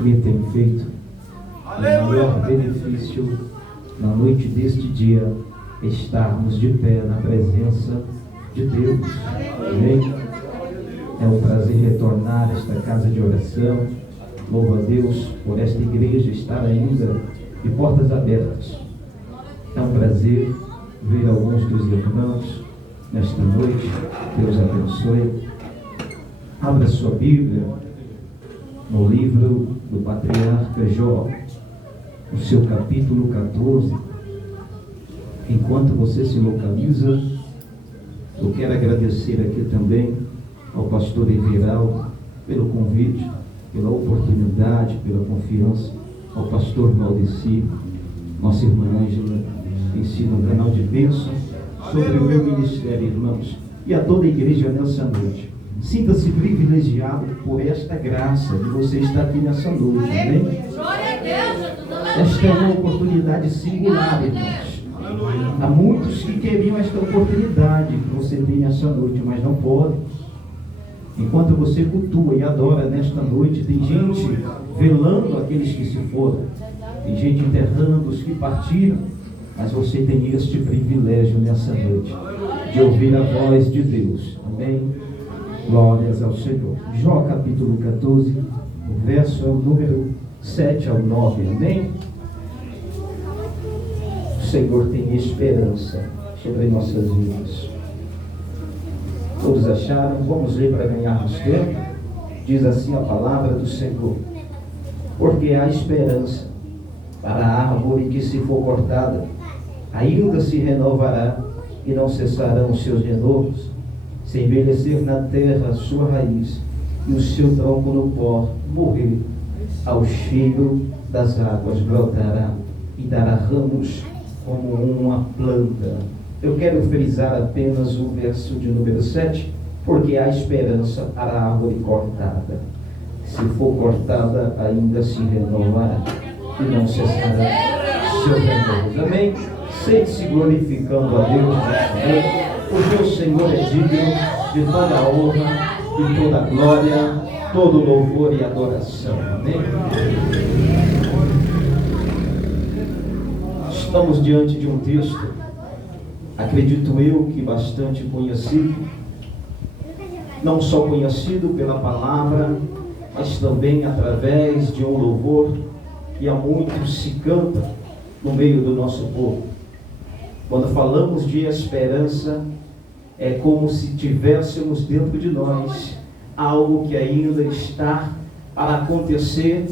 me tem feito o maior benefício na noite deste dia estarmos de pé na presença de Deus. Amém? É um prazer retornar a esta casa de oração. Louvo a Deus por esta igreja estar ainda de portas abertas. É um prazer ver alguns dos irmãos nesta noite. Deus abençoe. Abra sua Bíblia no livro do patriarca Jó, no seu capítulo 14. Enquanto você se localiza, eu quero agradecer aqui também ao pastor Everaldo pelo convite, pela oportunidade, pela confiança, ao pastor Valdeci, nossa irmã Ângela, tem sido um canal de bênção sobre o meu ministério, irmãos, e a toda a igreja nessa noite. Sinta-se privilegiado por esta graça de você estar aqui nessa noite, amém? Esta é uma oportunidade singular, irmãos. Há muitos que queriam esta oportunidade que você tem nessa noite, mas não podem. Enquanto você cultua e adora nesta noite, tem gente velando aqueles que se foram, tem gente enterrando os que partiram, mas você tem este privilégio nessa noite de ouvir a voz de Deus, amém? Glórias ao Senhor. Jó capítulo 14, o verso é o número 7 ao 9, amém? O Senhor tem esperança sobre nossas vidas. Todos acharam? Vamos ler para ganharmos tempo. Diz assim a palavra do Senhor: porque há esperança para a árvore que, se for cortada, ainda se renovará e não cessarão os seus renovos, se envelhecer na terra a sua raiz e o seu tronco no pó morrer, ao cheiro das águas brotará e dará ramos como uma planta. Eu quero frisar apenas o verso de número 7, porque há esperança para a árvore cortada. Se for cortada, ainda se renovará e não cessará seus renovos. Amém? Sente-se glorificando a Deus neste momento, porque o Senhor é digno de toda a honra e toda a glória, todo louvor e adoração. Amém? Estamos diante de um texto, acredito eu que bastante conhecido, não só conhecido pela palavra, mas também através de um louvor que há muito se canta no meio do nosso povo. Quando falamos de esperança, é como se tivéssemos dentro de nós algo que ainda está para acontecer,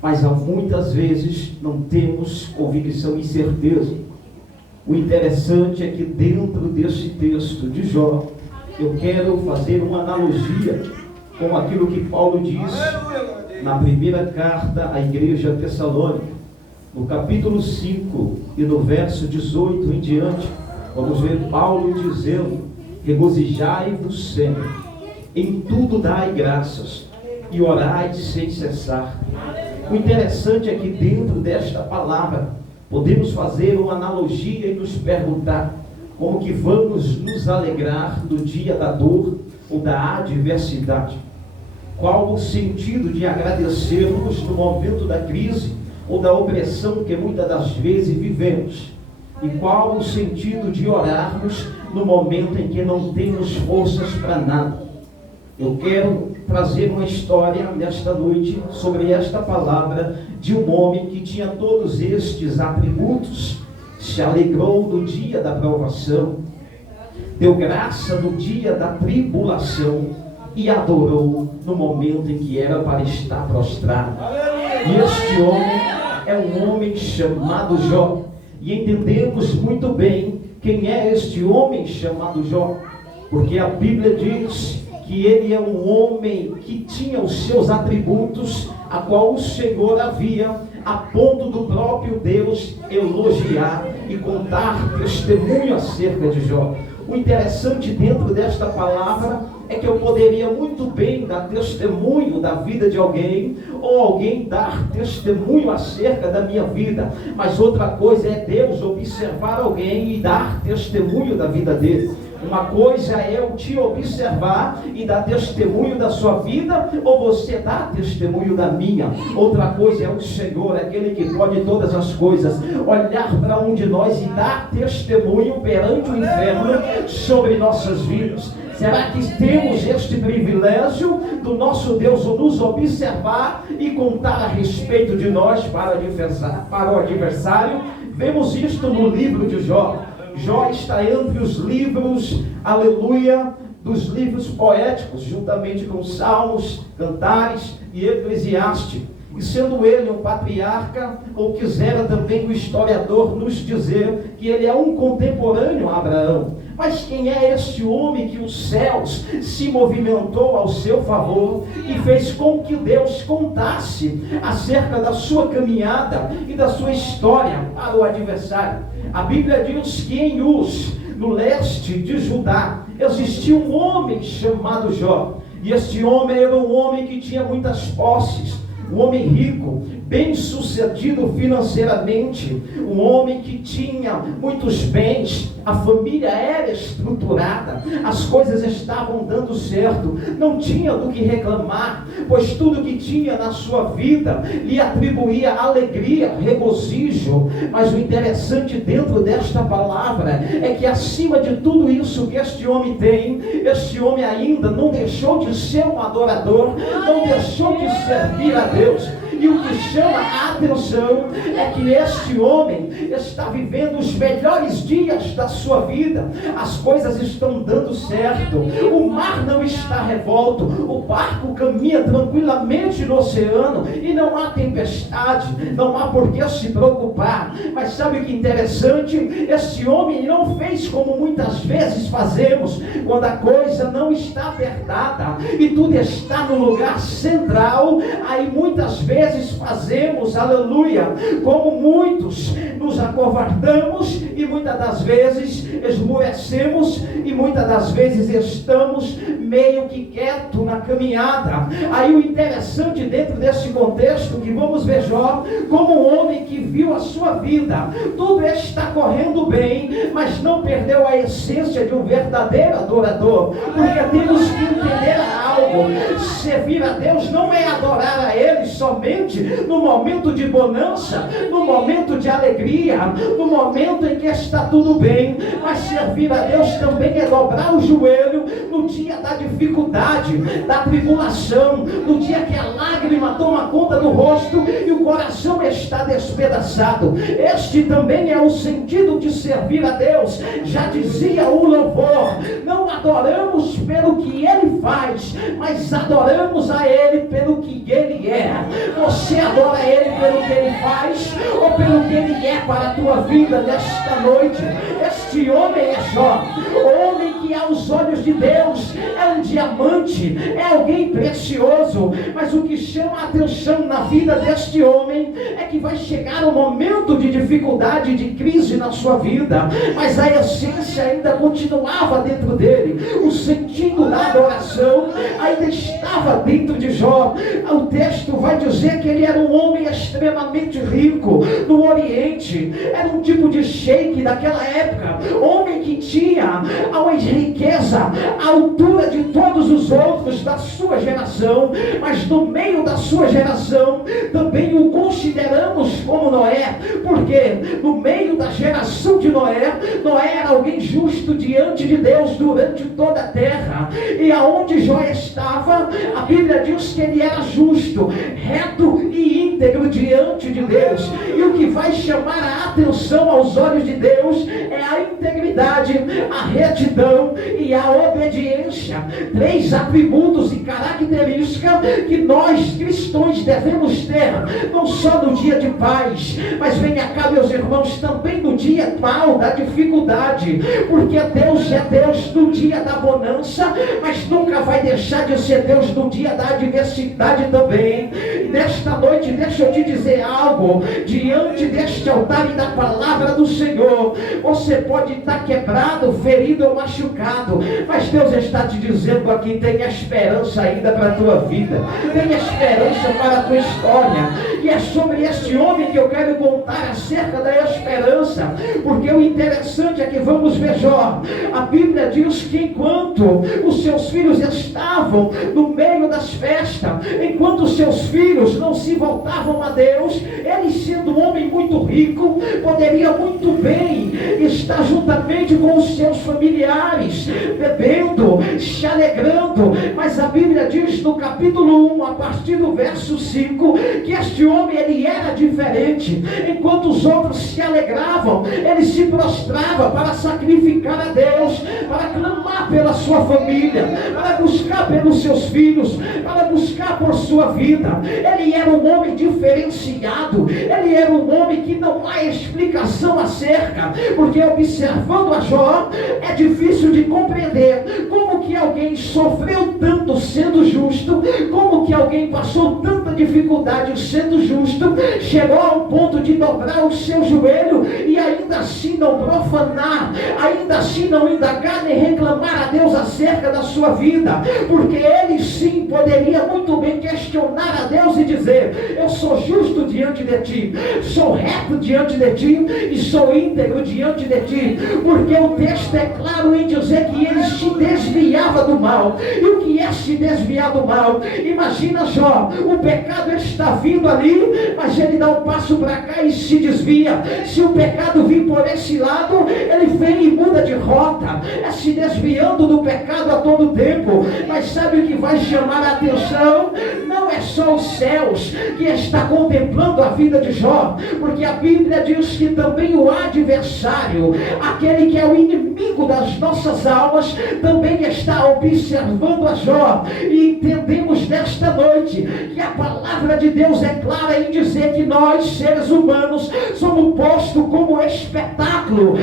mas muitas vezes não temos convicção e certeza. O interessante é que dentro desse texto de Jó, eu quero fazer uma analogia com aquilo que Paulo diz na primeira carta à igreja tessalônica, no capítulo 5 e no verso 18 em diante. Vamos ver Paulo dizendo: regozijai-vos sempre, em tudo dai graças, e orai sem cessar. O interessante é que dentro desta palavra podemos fazer uma analogia e nos perguntar como que vamos nos alegrar no dia da dor ou da adversidade. Qual o sentido de agradecermos no momento da crise ou da opressão que muitas das vezes vivemos? E qual o sentido de orarmos no momento em que não temos forças para nada? Eu quero trazer uma história nesta noite sobre esta palavra de um homem que tinha todos estes atributos. Se alegrou no dia da provação, deu graça no dia da tribulação e adorou no momento em que era para estar prostrado. E este homem é um homem chamado Jó. E entendemos muito bem quem é este homem chamado Jó, porque a Bíblia diz que ele é um homem que tinha os seus atributos, a qual o Senhor havia, a ponto do próprio Deus elogiar e contar testemunho acerca de Jó. O interessante dentro desta palavra é que eu poderia muito bem dar testemunho da vida de alguém, ou alguém dar testemunho acerca da minha vida, mas outra coisa é Deus observar alguém e dar testemunho da vida dele. Uma coisa é eu te observar e dar testemunho da sua vida, ou você dá testemunho da minha. Outra coisa é o Senhor, aquele que pode todas as coisas, olhar para um de nós e dar testemunho perante o inferno sobre nossas vidas. Será que temos este privilégio do nosso Deus nos observar e contar a respeito de nós para o adversário? Vemos isto no livro de Jó. Jó está entre os livros, aleluia, dos livros poéticos, juntamente com Salmos, Cantares e Eclesiastes. E sendo ele um patriarca, ou quisera também o historiador nos dizer que ele é um contemporâneo a Abraão. Mas quem é este homem que os céus se movimentou ao seu favor e fez com que Deus contasse acerca da sua caminhada e da sua história para o adversário? A Bíblia diz que em Uz, no leste de Judá, existia um homem chamado Jó. E este homem era um homem que tinha muitas posses, um homem rico, bem sucedido financeiramente, um homem que tinha muitos bens, a família era estruturada, as coisas estavam dando certo, não tinha do que reclamar, pois tudo que tinha na sua vida lhe atribuía alegria, regozijo. Mas o interessante dentro desta palavra é que acima de tudo isso que este homem tem, este homem ainda não deixou de ser um adorador, não deixou de servir a Deus. E o que chama a atenção é que este homem está vivendo os melhores dias da sua vida. As coisas estão dando certo, o mar não está revolto, o barco caminha tranquilamente no oceano e não há tempestade, não há por que se preocupar. Mas sabe o que é interessante? Este homem não fez como muitas vezes fazemos, quando a coisa não está apertada e tudo está no lugar central. Aí muitas vezes fazemos, aleluia, como muitos nos acovardamos e muitas das vezes esmorecemos e muitas das vezes estamos meio que quieto na caminhada. Aí o interessante dentro desse contexto que vamos ver Jó como um homem que viu a sua vida, tudo está correndo bem, mas não perdeu a essência de um verdadeiro adorador, porque temos que entender algo: servir a Deus não é adorar a Ele somente no momento de bonança, no momento de alegria, no momento em que está tudo bem, mas servir a Deus também é dobrar o joelho no dia da dificuldade, da tribulação, no dia que a lágrima toma conta do rosto e o coração está despedaçado. Este também é o sentido de servir a Deus. Já dizia o louvor: não adoramos pelo que Ele faz, mas adoramos a Ele pelo que Ele é. Você adora Ele pelo que Ele faz ou pelo que Ele é para a tua vida nesta noite? Este homem é Jó, homem que aos olhos de Deus é um diamante, é alguém precioso. Mas o que chama a atenção na vida deste homem é que vai chegar um momento de dificuldade, de crise na sua vida, mas a essência ainda continuava dentro dele, o sentido da adoração ainda estava dentro de Jó. O texto vai dizer que ele era um homem extremamente rico no Oriente, era um tipo de sheik daquela época, homem que tinha uma riqueza à altura de todos os outros da sua geração. Mas no meio da sua geração também o consideramos como Noé, porque no meio da geração de Noé, Noé era alguém justo diante de Deus durante toda a terra, e aonde Jó estava, a Bíblia diz que ele era justo, reto e íntegro diante de Deus. E o que vai chamar a atenção aos olhos de Deus é a integridade, a retidão e a obediência. Três atributos e características que nós cristãos devemos ter, não só no dia de paz, mas venha cá, meus irmãos, também no dia mal da dificuldade, porque Deus é Deus no dia da bonança, mas nunca vai deixar de ser Deus no dia da adversidade também. E nesta noite, deixa eu te dizer algo: diante deste altar e da palavra do Senhor, você pode estar quebrado, ferido ou machucado, mas Deus está te dizendo aqui: tem esperança ainda para a tua vida, tem esperança para a tua história. E é sobre este homem que eu quero contar acerca da esperança, porque o interessante é que vamos ver Jó. A Bíblia diz que enquanto os seus filhos estavam no meio das festas, enquanto os seus filhos não se voltavam a Deus, ele, sendo um homem muito rico, poderia muito bem estar juntamente com os seus familiares, bebendo, se alegrando, mas a Bíblia diz no capítulo 1, a partir do verso 5, que este homem, ele era diferente. Enquanto os outros se alegravam, ele se prostrava para sacrificar a Deus, para clamar pela sua família, para buscar pelos seus filhos, para buscar por sua vida. Ele era um homem diferenciado, ele era um homem que não há explicação acerca, porque observando a Jó, é difícil de compreender como que alguém sofreu tanto sendo justo, como que alguém passou tanta dificuldade sendo justo, chegou ao ponto de dobrar o seu joelho e ainda assim não profanar, ainda assim não indagar nem reclamar a Deus acerca da sua vida, porque ele sim poderia muito bem questionar a Deus e dizer: eu sou justo diante de ti, sou reto diante de ti e sou íntegro diante de ti, porque o texto é claro em dizer que ele se desviava do mal. E o que é se desviar do mal? Imagina só, o pecado está vindo ali, mas ele dá um passo para cá e se desvia. Se o pecado vir por esse lado, ele vem e muda de rota, é se desviando do pecado a todo tempo. Mas sabe o que vai chamar a atenção? Não é só os céus que está contemplando a vida de Jó, porque a Bíblia diz que também o adversário, aquele que é o inimigo das nossas almas, também está observando a Jó. E entendemos nesta noite que a palavra de Deus é clara em dizer que nós, seres humanos, somos postos como espetáculo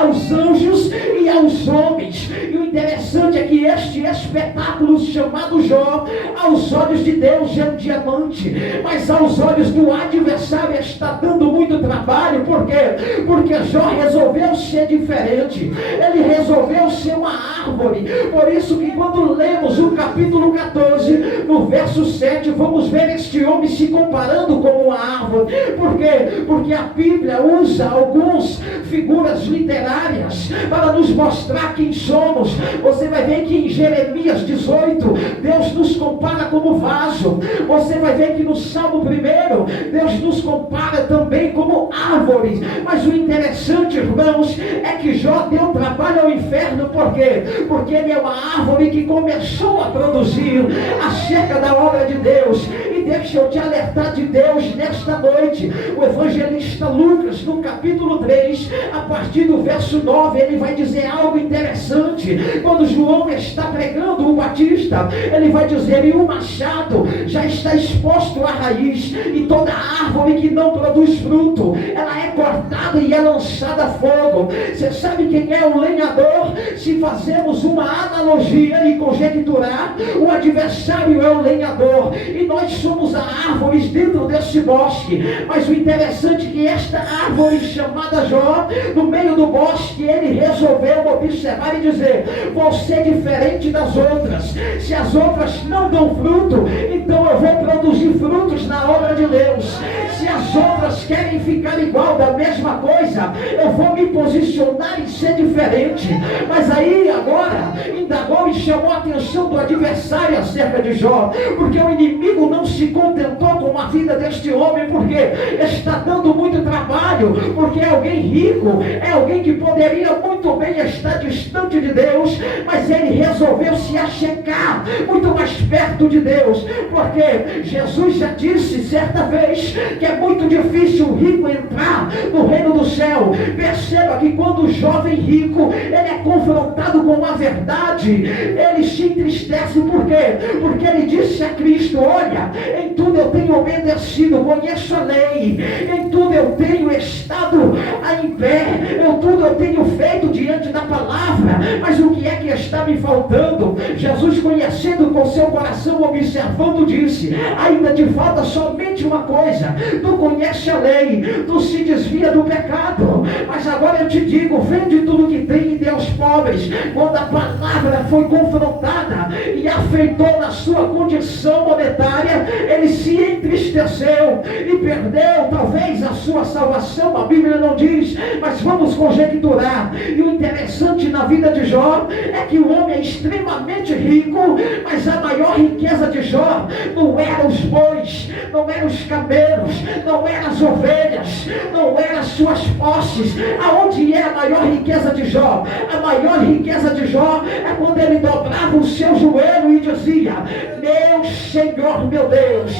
aos anjos e aos homens. E o interessante é que este espetáculo chamado Jó, aos olhos de Deus é um diamante, mas aos olhos do adversário está dando muito trabalho. Por quê? Porque Jó resolveu ser diferente, ele resolveu ser uma árvore. Por isso que quando lemos o capítulo 14, no verso 7, vamos ver este homem se comparando com uma árvore. Por quê? Porque a Bíblia usa algumas figuras literárias para nos mostrar quem somos. Você vai ver que em Jeremias 18, Deus nos compara como vaso. Você vai ver que no Salmo 1, Deus nos compara também como árvores. Mas o interessante, irmãos, é que Jó deu trabalho ao inferno. Por quê? Porque ele é uma árvore que começou a produzir acerca da obra de Deus. E deixa eu te alertar de Deus nesta noite. O evangelista Lucas, no capítulo 3, a partir do verso 9, ele vai dizer algo interessante. Quando João está pregando o Batista, ele vai dizer: e o machado já está exposto à raiz, e toda árvore que não produz fruto, ela é cortada e é lançada a fogo. Você sabe quem é o lenhador? Se fazemos uma analogia e conjecturar, o adversário é o lenhador, e nós somos a árvores dentro desse bosque. Mas o interessante é que esta árvore chamada Jó, no meio do bosque, ele resolveu observar e dizer: vou ser diferente das outras. Se as outras não dão fruto, então eu vou produzir frutos na obra de Deus. Se as outras querem ficar igual, da mesma coisa, eu vou me posicionar e ser diferente. Mas aí agora indagou e chamou a atenção do adversário acerca de Jó, porque o inimigo não se contentou com a vida deste homem, porque está dando muito trabalho, porque é alguém rico, é alguém que poderia muito bem estar distante de Deus, mas ele resolveu se achegar muito mais perto de Deus, porque Jesus já disse certa vez que é muito difícil o rico entrar no reino do céu. Perceba que quando o jovem rico ele é confrontado com a verdade, ele se entristece. Por quê? Porque ele disse a Cristo: olha, em tudo eu tenho obedecido, conheço a lei, em tudo eu tenho estado em pé, em tudo eu tenho feito diante da palavra palavra, mas o que é que está me faltando? Jesus, conhecendo com seu coração, observando, disse: ainda te falta somente uma coisa. Tu conhece a lei, tu se desvia do pecado, mas agora eu te digo: vende tudo que tem e dê aos pobres. Quando a palavra foi confrontada e afetou na sua condição monetária, ele se entristeceu e perdeu talvez a sua salvação. A Bíblia não diz, mas vamos conjecturar. E o interessante na vida de Jó é que o homem é extremamente rico, mas a maior riqueza de Jó não eram os bois, não eram os camelos, não eram as ovelhas, não eram as suas posses. Aonde é a maior riqueza de Jó? A maior riqueza de Jó é quando ele dobrava o seu joelho e dizia: meu Senhor, meu Deus,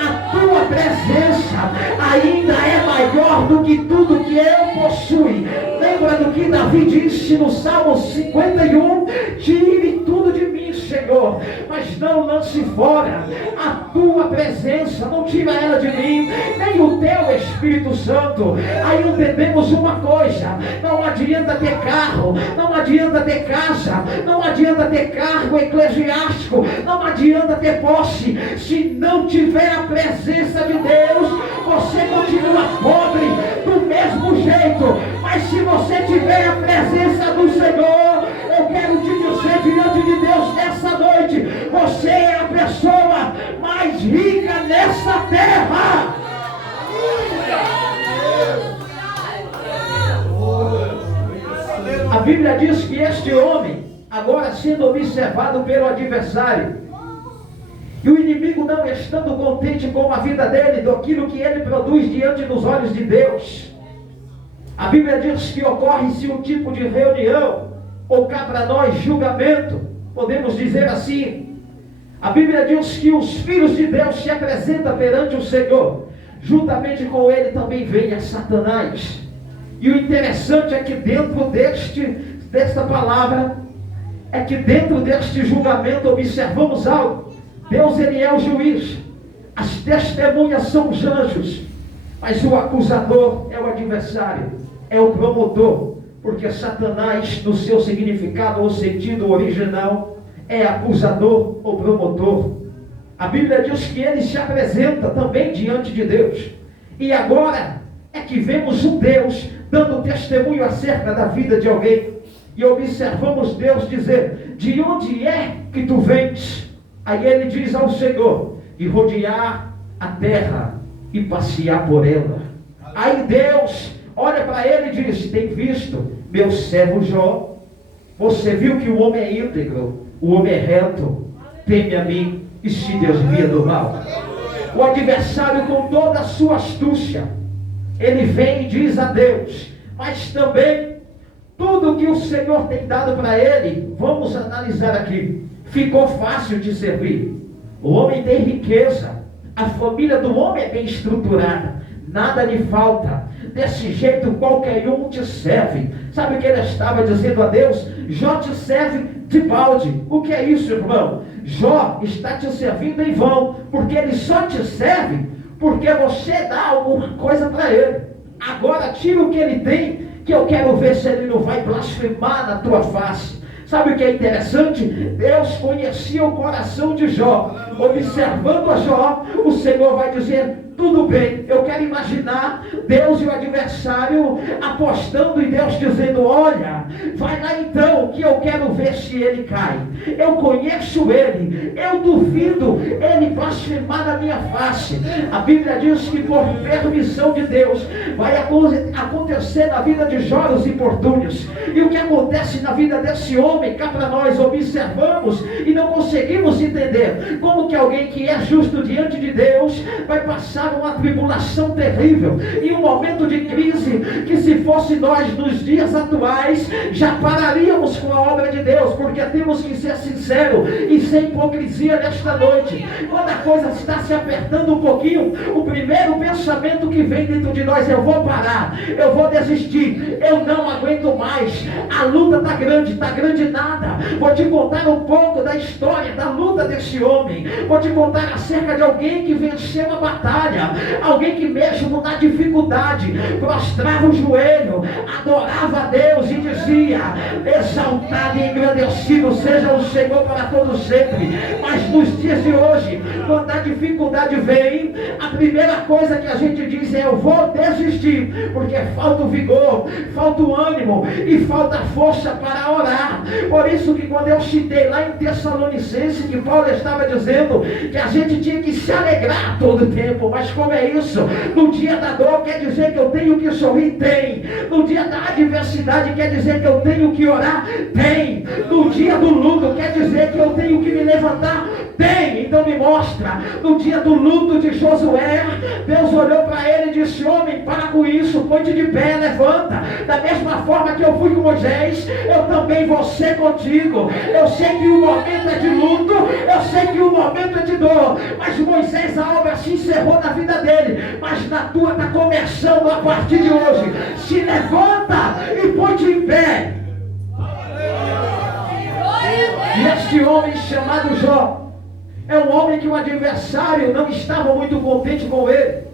a tua presença ainda é maior do que tudo que eu possuo. Lembra do que Davi disse no Salmo 51? Tire tudo de mim, Senhor, mas não lance fora a tua presença, não tira ela de mim, nem o teu Espírito Santo. Aí entendemos uma coisa: não adianta ter carro, não adianta ter casa, não adianta ter cargo eclesiástico, não adianta ter posse, se não tiver a presença de Deus, você continua pobre do mesmo jeito. Mas se você tiver a presença do Senhor, eu quero te dizer diante de Deus nessa noite: você é a pessoa mais rica nessa terra. A Bíblia diz que este homem, agora sendo observado pelo adversário, e o inimigo não estando contente com a vida dele, daquilo que ele produz diante dos olhos de Deus, a Bíblia diz que ocorre-se um tipo de reunião, ou cá para nós, julgamento, podemos dizer assim. A Bíblia diz que os filhos de Deus se apresentam perante o Senhor, juntamente com ele também vem a Satanás. E o interessante é que dentro desta palavra, é que dentro deste julgamento observamos algo. Deus, ele é o juiz, as testemunhas são os anjos, mas o acusador é o adversário, é o promotor, porque Satanás, no seu significado ou sentido original, é acusador ou promotor. A Bíblia diz que ele se apresenta também diante de Deus, e agora é que vemos um Deus dando testemunho acerca da vida de alguém, e observamos Deus dizer: de onde é que tu vens? Aí ele diz ao Senhor: de rodear a terra e passear por ela. Aí Deus olha para ele e diz: tem visto meu servo Jó? Você viu que o homem é íntegro, o homem é reto, teme a mim e se desvia do mal. O adversário, com toda a sua astúcia, ele vem e diz a Deus, mas também tudo que o Senhor tem dado para ele, vamos analisar aqui, ficou fácil de servir. O homem tem riqueza, a família do homem é bem estruturada, nada lhe falta, desse jeito qualquer um te serve. Sabe o que ele estava dizendo a Deus? Jó te serve de balde. O que é isso, irmão? Jó está te servindo em vão, porque ele só te serve porque você dá alguma coisa para ele. Agora tira o que ele tem, que eu quero ver se ele não vai blasfemar na tua face. Sabe o que é interessante? Deus conhecia o coração de Jó. Observando a Jó, o Senhor vai dizer: tudo bem. Eu quero imaginar Deus e o adversário apostando, e Deus dizendo: olha, vai lá então, que eu quero ver se ele cai. Eu conheço ele, eu duvido ele blasfemar na minha face. A Bíblia diz que por permissão de Deus vai acontecer na vida de Jó os infortúnios. E o que acontece na vida desse homem, cá para nós observamos e não conseguimos entender como que alguém que é justo diante de Deus vai passar uma tribulação terrível e um momento de crise que, se fosse nós nos dias atuais, já pararíamos com a obra de Deus, porque temos que ser sinceros e sem hipocrisia nesta noite. Quando a coisa está se apertando um pouquinho, o primeiro pensamento que vem dentro de nós é: eu vou parar, eu vou desistir, eu não aguento mais, a luta está grande nada. Vou te contar um pouco da história da luta desse homem, vou te contar acerca de alguém que venceu a batalha. vitória. Alguém que mesmo na dificuldade prostrava o joelho, adorava a Deus e dizia: exaltado e engrandecido seja o Senhor para todos sempre. Mas nos dias de hoje, quando a dificuldade vem, a primeira coisa que a gente diz é: eu vou desistir, porque falta o vigor, falta o ânimo e falta força para orar. Por isso que quando eu citei lá em Tessalonicenses que Paulo estava dizendo que a gente tinha que se alegrar todo o tempo, mas como é isso? No dia da dor quer dizer que eu tenho que sorrir? Tem. No dia da adversidade quer dizer que eu tenho que orar? Tem. No dia do luto quer dizer que eu tenho que me levantar? Tem. Então me mostra. No dia do luto de Josué, Deus olhou para ele e disse: homem, para com isso, põe-te de pé, levanta. Da mesma forma que eu fui com Moisés, eu também vou ser contigo. Eu sei que o momento é de luto, eu sei que o momento é de dor, mas Moisés, a obra se encerrou na vida dele, mas na tua está começando a partir de hoje. Se levanta e põe-te em pé. E este homem chamado Jó é um homem que o adversário não estava muito contente com ele.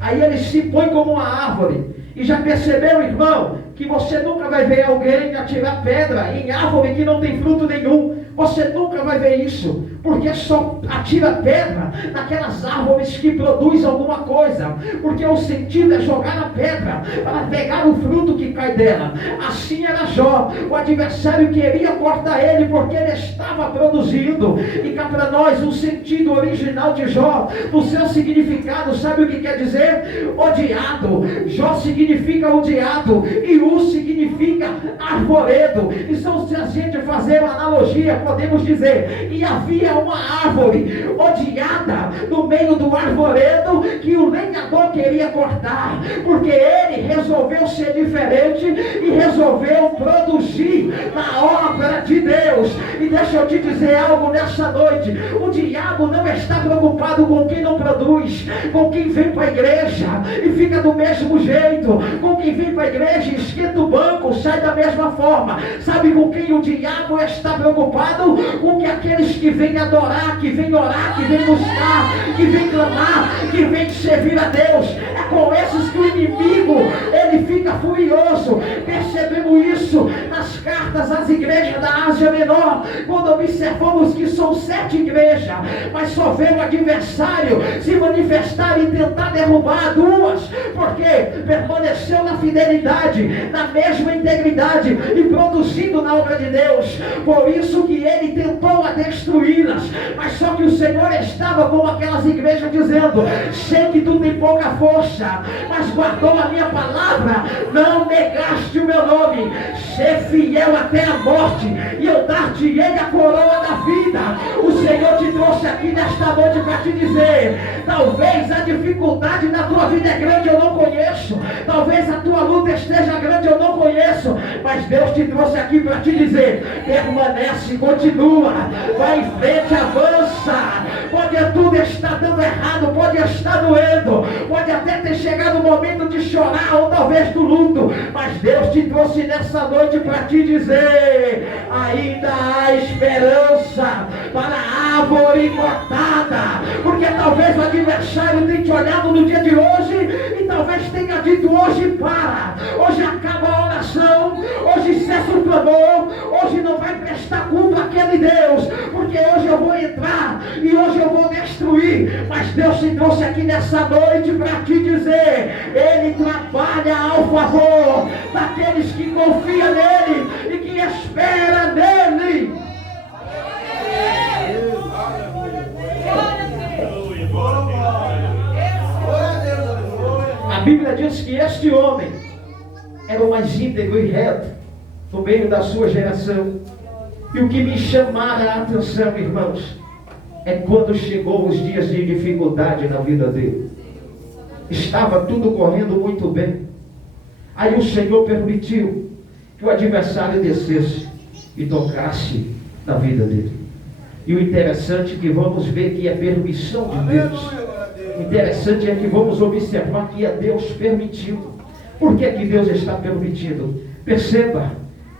Aí ele se põe como uma árvore. E já percebeu, irmão, que você nunca vai ver alguém atirar pedra em árvore que não tem fruto nenhum. Você nunca vai ver isso, porque só atira pedra naquelas árvores que produzem alguma coisa, porque o sentido é jogar a pedra para pegar o fruto que cai dela. Assim era Jó. O adversário queria cortar ele porque ele estava produzindo. E cá para nós, o sentido original de Jó, o seu significado, sabe o que quer dizer? Odiado. Jó significa odiado e U significa arvoredo. Então, se a gente fazer uma analogia, podemos dizer: e havia uma árvore odiada no meio do arvoredo que o lenhador queria cortar, porque ele resolveu ser diferente e resolveu produzir na obra de Deus. E deixa eu te dizer algo nessa noite: o diabo não está preocupado com quem não produz, com quem vem para a igreja e fica do mesmo jeito, com quem vem para a igreja e esquenta o banco, sai da mesma forma. Sabe com quem o diabo está preocupado? Com que aqueles que vêm adorar, que vêm orar, que vêm buscar, que vêm clamar, que vêm servir a Deus. É com esses que o inimigo, ele fica furioso. Percebemos isso nas cartas às igrejas da Ásia Menor, quando observamos que são 7 igrejas, mas só vê o adversário se manifestar e tentar derrubar 2, porque permaneceu na fidelidade, na mesma integridade e produzindo na obra de Deus. Por isso que ele tentou a destruí-las, mas só que o Senhor estava com aquelas igrejas dizendo: sei que tu tem pouca força, mas guardou a minha palavra, não negaste o meu nome, ser fiel até a morte, e eu dar-te-ei a coroa da vida. O Senhor te trouxe aqui nesta noite para te dizer: talvez a dificuldade na tua vida é grande, eu não conheço, talvez a tua luta esteja grande, eu não conheço, mas Deus te trouxe aqui para te dizer: permanece, continua, vai em frente, avança. Pode tudo estar dando errado, pode estar doendo, pode até ter chegado o momento de chorar ou talvez do luto, mas Deus te trouxe nessa noite para te dizer: ainda há esperança para a árvore cortada, porque talvez o adversário tenha te olhado no dia de hoje e talvez tenha dito: hoje para, hoje acaba a oração, hoje cessa o clamor, hoje não vai prestar culto àquele Deus, porque hoje eu vou entrar e hoje eu vou destruir. Mas Deus te trouxe aqui nessa noite para te dizer: Ele trabalha ao favor daqueles que confiam nele e que esperam nele. A Bíblia diz que este homem era o mais íntegro e reto no meio da sua geração. E o que me chamara a atenção, irmãos, é quando chegou os dias de dificuldade na vida dele. Estava tudo correndo muito bem. Aí o Senhor permitiu que o adversário descesse e tocasse na vida dele. E o interessante é que vamos ver que é permissão de Deus. O interessante é que vamos observar que é Deus permitindo. Por que que Deus está permitindo? Perceba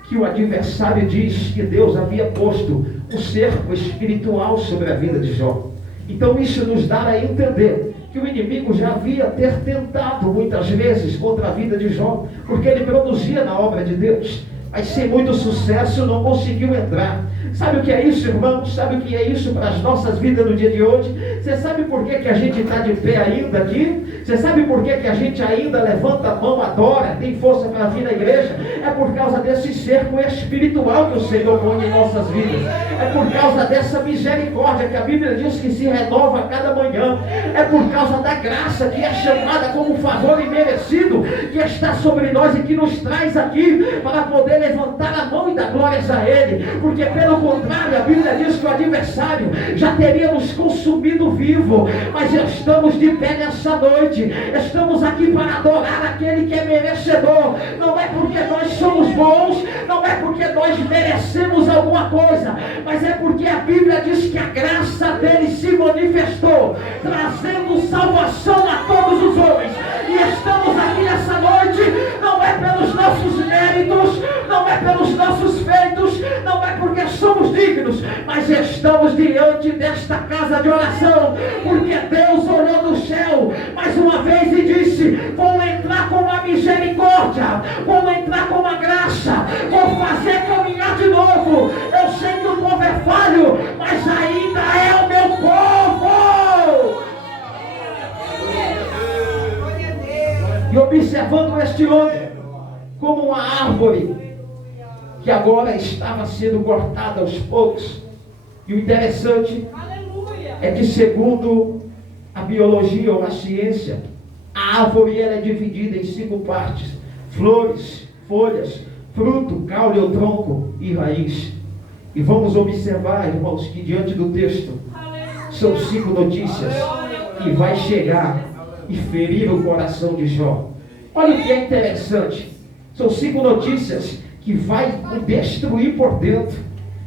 que o adversário diz que Deus havia posto um cerco espiritual sobre a vida de Jó. Então isso nos dá a entender que o inimigo já havia tentado muitas vezes contra a vida de Jó, porque ele produzia na obra de Deus, mas sem muito sucesso não conseguiu entrar. Sabe o que é isso, irmãos? Sabe o que é isso para as nossas vidas no dia de hoje? Você sabe por que a gente está de pé ainda aqui? Você sabe por que a gente ainda levanta a mão, adora, tem força para vir na igreja? É por causa desse cerco espiritual que o Senhor põe em nossas vidas. É por causa dessa misericórdia que a Bíblia diz que se renova a cada manhã. É por causa da graça que é chamada como favor imerecido, que está sobre nós e que nos traz aqui para poder levantar a mão e dar glórias a Ele. Porque pelo contrário, a Bíblia diz que o adversário já teria nos consumido vivo, mas estamos de pé nessa noite, estamos aqui para adorar aquele que é merecedor. Não é porque nós somos bons, não é porque nós merecemos alguma coisa, mas é porque a Bíblia diz que a graça dele se manifestou, trazendo salvação a todos os homens. E estamos aqui nessa noite, não é pelos nossos méritos, não é pelos nossos feitos, não é porque somos dignos, mas estamos diante desta casa de oração, porque Deus olhou do céu mais uma vez e disse: vou entrar com a misericórdia, vou entrar com a graça, vou fazer caminhar de novo. Eu sei que o povo é falho, mas ainda é o meu povo. E observando este homem como uma árvore que agora estava sendo cortada aos poucos. E o interessante é que, segundo a biologia ou a ciência, a árvore ela é dividida em 5 partes: flores, folhas, fruto, caule ou tronco e raiz. E vamos observar, irmãos, que diante do texto são 5 notícias que vai chegar e ferir o coração de Jó. Olha o que é interessante. São 5 notícias que vai o destruir por dentro,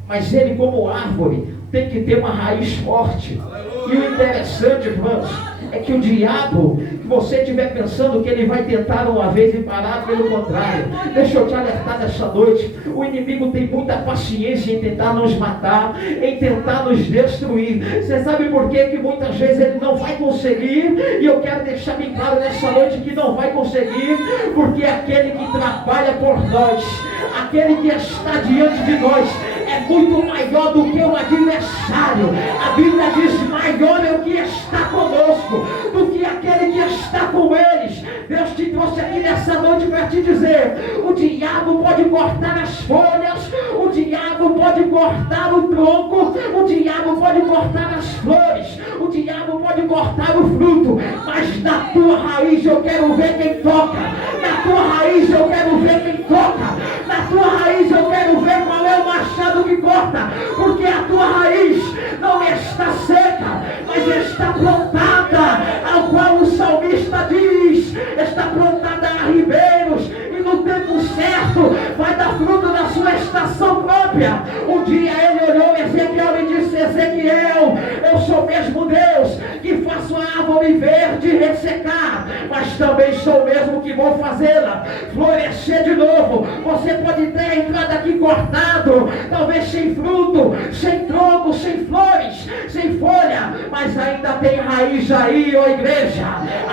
mas ele, como árvore, tem que ter uma raiz forte. E o interessante, irmãos, é que o diabo, que você estiver pensando que ele vai tentar uma vez e parar, pelo contrário, deixa eu te alertar nessa noite, o inimigo tem muita paciência em tentar nos matar, em tentar nos destruir. Você sabe por quê? Que muitas vezes ele não vai conseguir, e eu quero deixar bem claro nessa noite que não vai conseguir, porque aquele que trabalha por nós, aquele que está diante de nós, é muito maior do que o adversário. A Bíblia diz: maior é o que está conosco do que aquele que está com eles. Deus te trouxe aqui nessa noite para te dizer: o diabo pode cortar as folhas, o diabo pode cortar o tronco, o diabo pode cortar as flores, o diabo pode cortar o fruto, mas na tua raiz eu quero ver quem toca, na tua raiz eu quero ver quem toca, na tua raiz eu quero ver qual é o machado que corta, porque a tua raiz não está seca, mas está plantada, ao qual o salmista diz: está plantada a ribeiros, e no tempo certo vai dar fruto na sua estação própria. Um dia ele olhou Ezequiel e disse: Ezequiel, eu sou mesmo Deus que faço a árvore verde ressecar, mas também sou mesmo que vou fazê-la florescer de novo. Você pode ter entrado aqui cortado, talvez sem fruto, sem tronco, sem flores, sem folha, mas ainda tem raiz aí, ó igreja.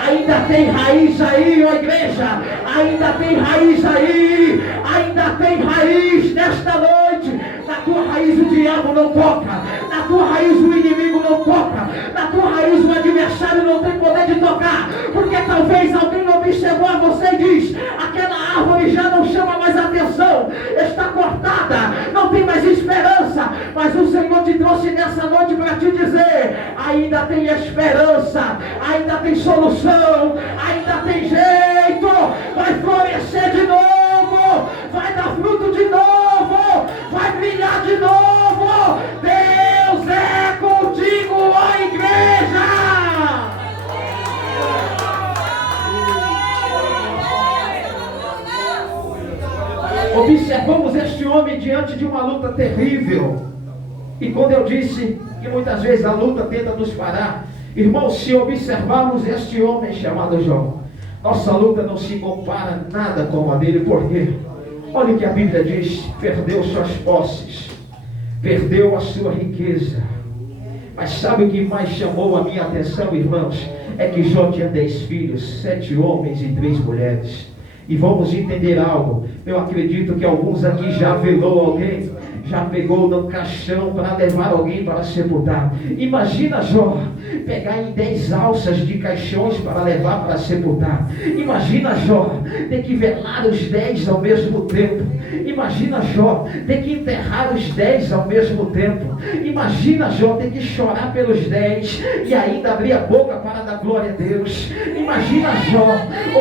Ainda tem raiz aí, ó igreja. Ainda tem raiz aí. Ainda tem raiz nesta noite. Na tua raiz o diabo não toca, na tua raiz o inimigo não toca, na tua raiz o adversário não tem poder de tocar, porque talvez alguém observou a você e diz: aquela árvore já não chama mais atenção, está cortada, não tem mais esperança. Mas o Senhor te trouxe nessa noite para te dizer: ainda tem esperança, ainda tem solução, ainda tem jeito, vai florescer de novo, vai dar fruto de novo, vai brilhar de novo. Deus é contigo, ó igreja. Observamos este homem diante de uma luta terrível. E quando eu disse que muitas vezes a luta tenta nos parar, irmãos, se observarmos este homem chamado Jó, nossa luta não se compara nada com a dele. Por quê? Olha o que a Bíblia diz: perdeu suas posses, perdeu a sua riqueza. Mas sabe o que mais chamou a minha atenção, irmãos? é que Jó tinha 10 filhos, 7 homens e 3 mulheres. E vamos entender algo. Eu acredito que alguns aqui já velou alguém, já pegou no caixão para levar alguém para sepultar. Imagina Jó pegar em 10 alças de caixões para levar para sepultar. Imagina Jó ter que velar os 10 ao mesmo tempo. Imagina Jó ter que enterrar os 10 ao mesmo tempo. Imagina Jó ter que chorar pelos 10 e ainda abrir a boca para dar glória a Deus. Imagina Jó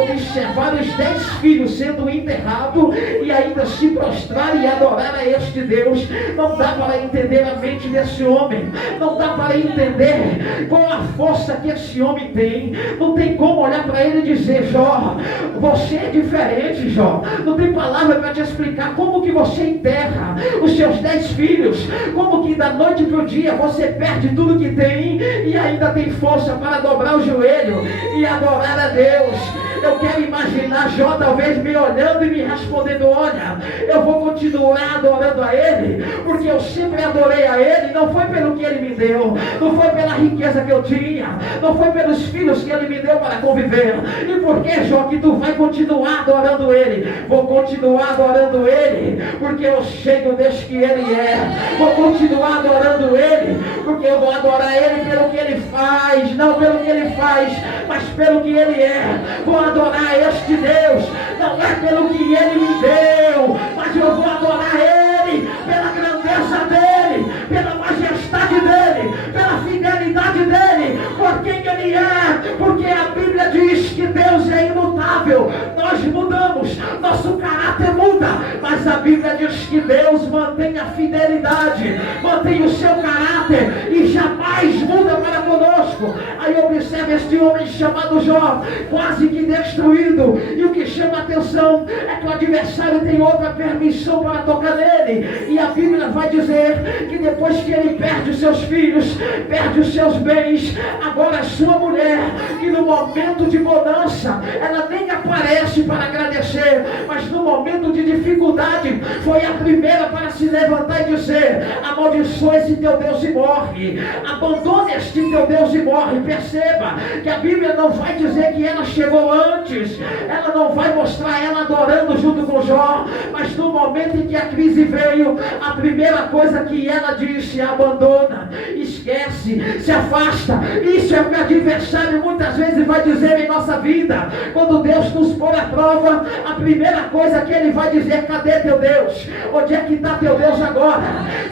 observar os 10 filhos sendo enterrados e ainda se prostrar e adorar a este Deus. Não dá para entender a mente desse homem. Não dá para entender qual a força que esse homem tem. Não tem como olhar para ele e dizer: Jó, você é diferente, Jó. Não tem palavra para te explicar como que você enterra os seus 10 filhos, como que da noite para o dia você perde tudo que tem e ainda tem força para dobrar o joelho e adorar a Deus. Eu quero imaginar Jó talvez me olhando e me respondendo: olha, eu vou continuar adorando a Ele, porque eu sempre adorei a Ele. Não foi pelo que Ele me deu, não foi pela riqueza que eu tinha, não foi pelos filhos que Ele me deu para conviver. E por que, Jó, que tu vai continuar adorando Ele? Vou continuar adorando Ele, porque eu sei do Deus que Ele é. Vou continuar adorando Ele, porque eu vou adorar Ele pelo que Ele faz, não pelo que Ele faz, mas pelo que Ele é. Vou adorar este Deus, não é pelo que Ele me deu, mas eu vou adorar Ele pela grandeza dEle, pela majestade dEle, pela fidelidade dEle, por quem Ele é, porque a Bíblia diz que Deus é imutável. Nós mudamos, nosso caráter muda, mas a Bíblia diz que Deus mantém a fidelidade, mantém o seu caráter e jamais muda para conosco. Aí observe este homem chamado Jó, quase que destruído, e o que chama a atenção é que o adversário tem outra permissão para tocar nele, e a Bíblia vai dizer que depois que ele perde os seus filhos, perde os seus bens, agora a sua mulher, que no momento de bonança ela nem aparece para agradecer, mas no momento de dificuldade foi a primeira para se levantar e dizer: amaldiçoa esse teu Deus e morre, abandone este teu Deus e morre. Perceba que a Bíblia não vai dizer que ela chegou antes, ela não vai mostrar ela adorando junto com Jó, mas no momento em que a crise veio, a primeira coisa que ela disse: abandona, esquece, se afasta. Isso é o que o adversário muitas vezes vai dizer em nossa vida. Quando Deus nos pôr à prova, a primeira coisa que Ele vai dizer: cadê teu Deus? Onde é que está teu Deus agora?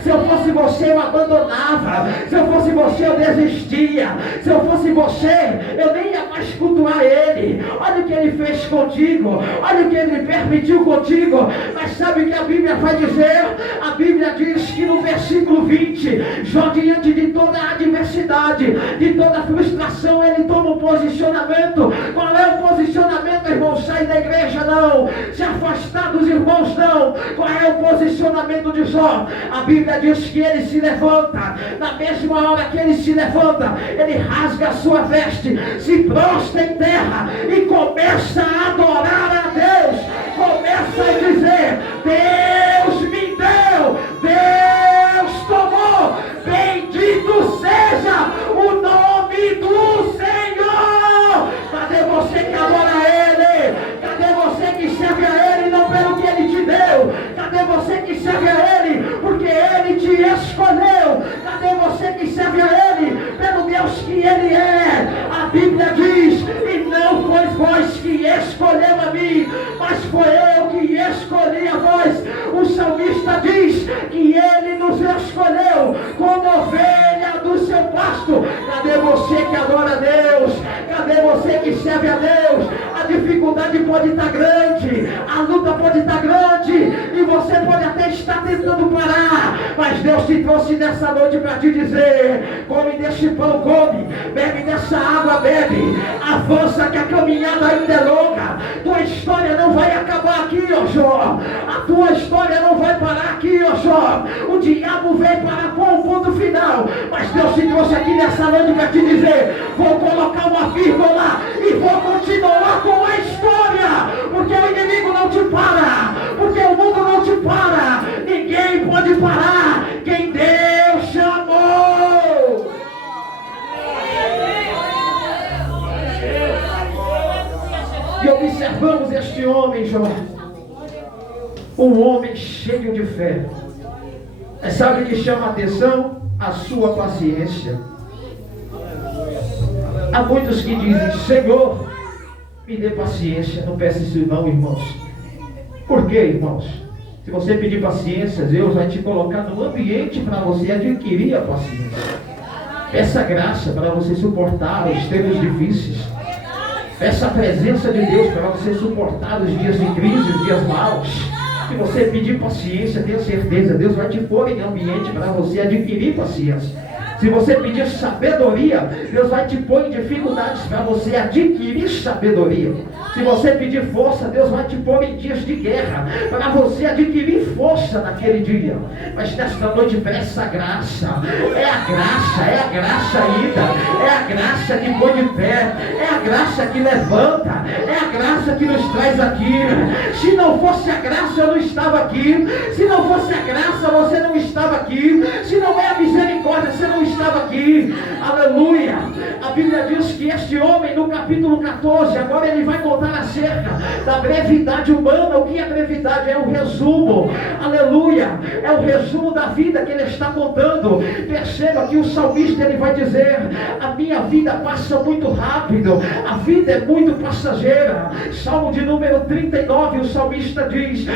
Se eu fosse você, eu abandonava. Se eu fosse você, eu desistia. Se eu fosse você, eu nem ia mais cultuar Ele. Olha o que Ele fez contigo, olha o que Ele permitiu contigo. Mas sabe o que a Bíblia vai dizer? A Bíblia diz que no versículo 20, Jó, diante de toda a adversidade, de toda a frustração, ele toma um posicionamento. Qual é o posicionamento, irmão? Sair da igreja não, se afastar dos irmãos não. Qual é o posicionamento de Jó? A Bíblia diz que ele se levanta. Na mesma hora que ele se levanta, ele rasga a sua veste, se prostra em terra e começa a adorar a Deus. Começa a dizer: Deus me deu, Deus tomou, bendito seja o nome do Senhor. Cadê você que adora Ele? Cadê você que serve a Ele não pelo que Ele te deu? Cadê você que serve a Ele porque Ele te escolheu? Cadê você que serve a Ele pelo Deus que Ele é? A Bíblia diz: e não foi vós que escolheu a mim, mas foi eu que escolhi a vós. O salmista diz que Ele nos escolheu como ovelha do seu pasto. Cadê você que adora a Deus? Cadê você que serve a Deus? A dificuldade pode estar grande, a luta pode estar grande, e você pode até estar tentando parar, mas Deus te trouxe nessa noite para te dizer: come desse pão, come, bebe dessa água, bebe, avança que a caminhada ainda é longa. Tua história não vai acabar aqui, ó Jó. A tua história não vai parar aqui, ó Jó. O diabo veio para pôr um ponto final, mas Deus te trouxe aqui nessa noite para te dizer: vou colocar uma vírgula e vou continuar com a história, porque o inimigo não te para, porque o mundo não te para, ninguém pode parar quem Deus chamou. observamos este homem, Jó, um homem cheio de fé. Mas sabe o que chama a atenção? A sua paciência. Há muitos que dizem: Senhor, me dê paciência. Não peça isso não, irmãos. Por quê, irmãos? Se você pedir paciência, Deus vai te colocar no ambiente para você adquirir a paciência. Peça graça para você suportar os tempos difíceis. Peça a presença de Deus para você suportar os dias de crise, os dias maus. Se você pedir paciência, tenha certeza, Deus vai te pôr em ambiente para você adquirir paciência. Se você pedir sabedoria, Deus vai te pôr em dificuldades para você adquirir sabedoria. Se você pedir força, Deus vai te pôr em dias de guerra para você adquirir força naquele dia. Mas nesta noite peça a graça. É a graça ainda. É a graça que põe de pé. É a graça que levanta. É a graça que nos traz aqui. Se não fosse a graça, eu não estava aqui. Se não fosse a graça, você não estava aqui. Se não é a misericórdia, você não estava aqui. Aleluia. A Bíblia diz que este homem, no capítulo 14, agora ele vai contar acerca da brevidade humana. O que é brevidade? É o resumo. Aleluia. É o resumo da vida que ele está contando. Perceba que o salmista ele vai dizer: a minha vida passa muito rápido, a vida é muito passageira. Salmo de número 39, o salmista diz: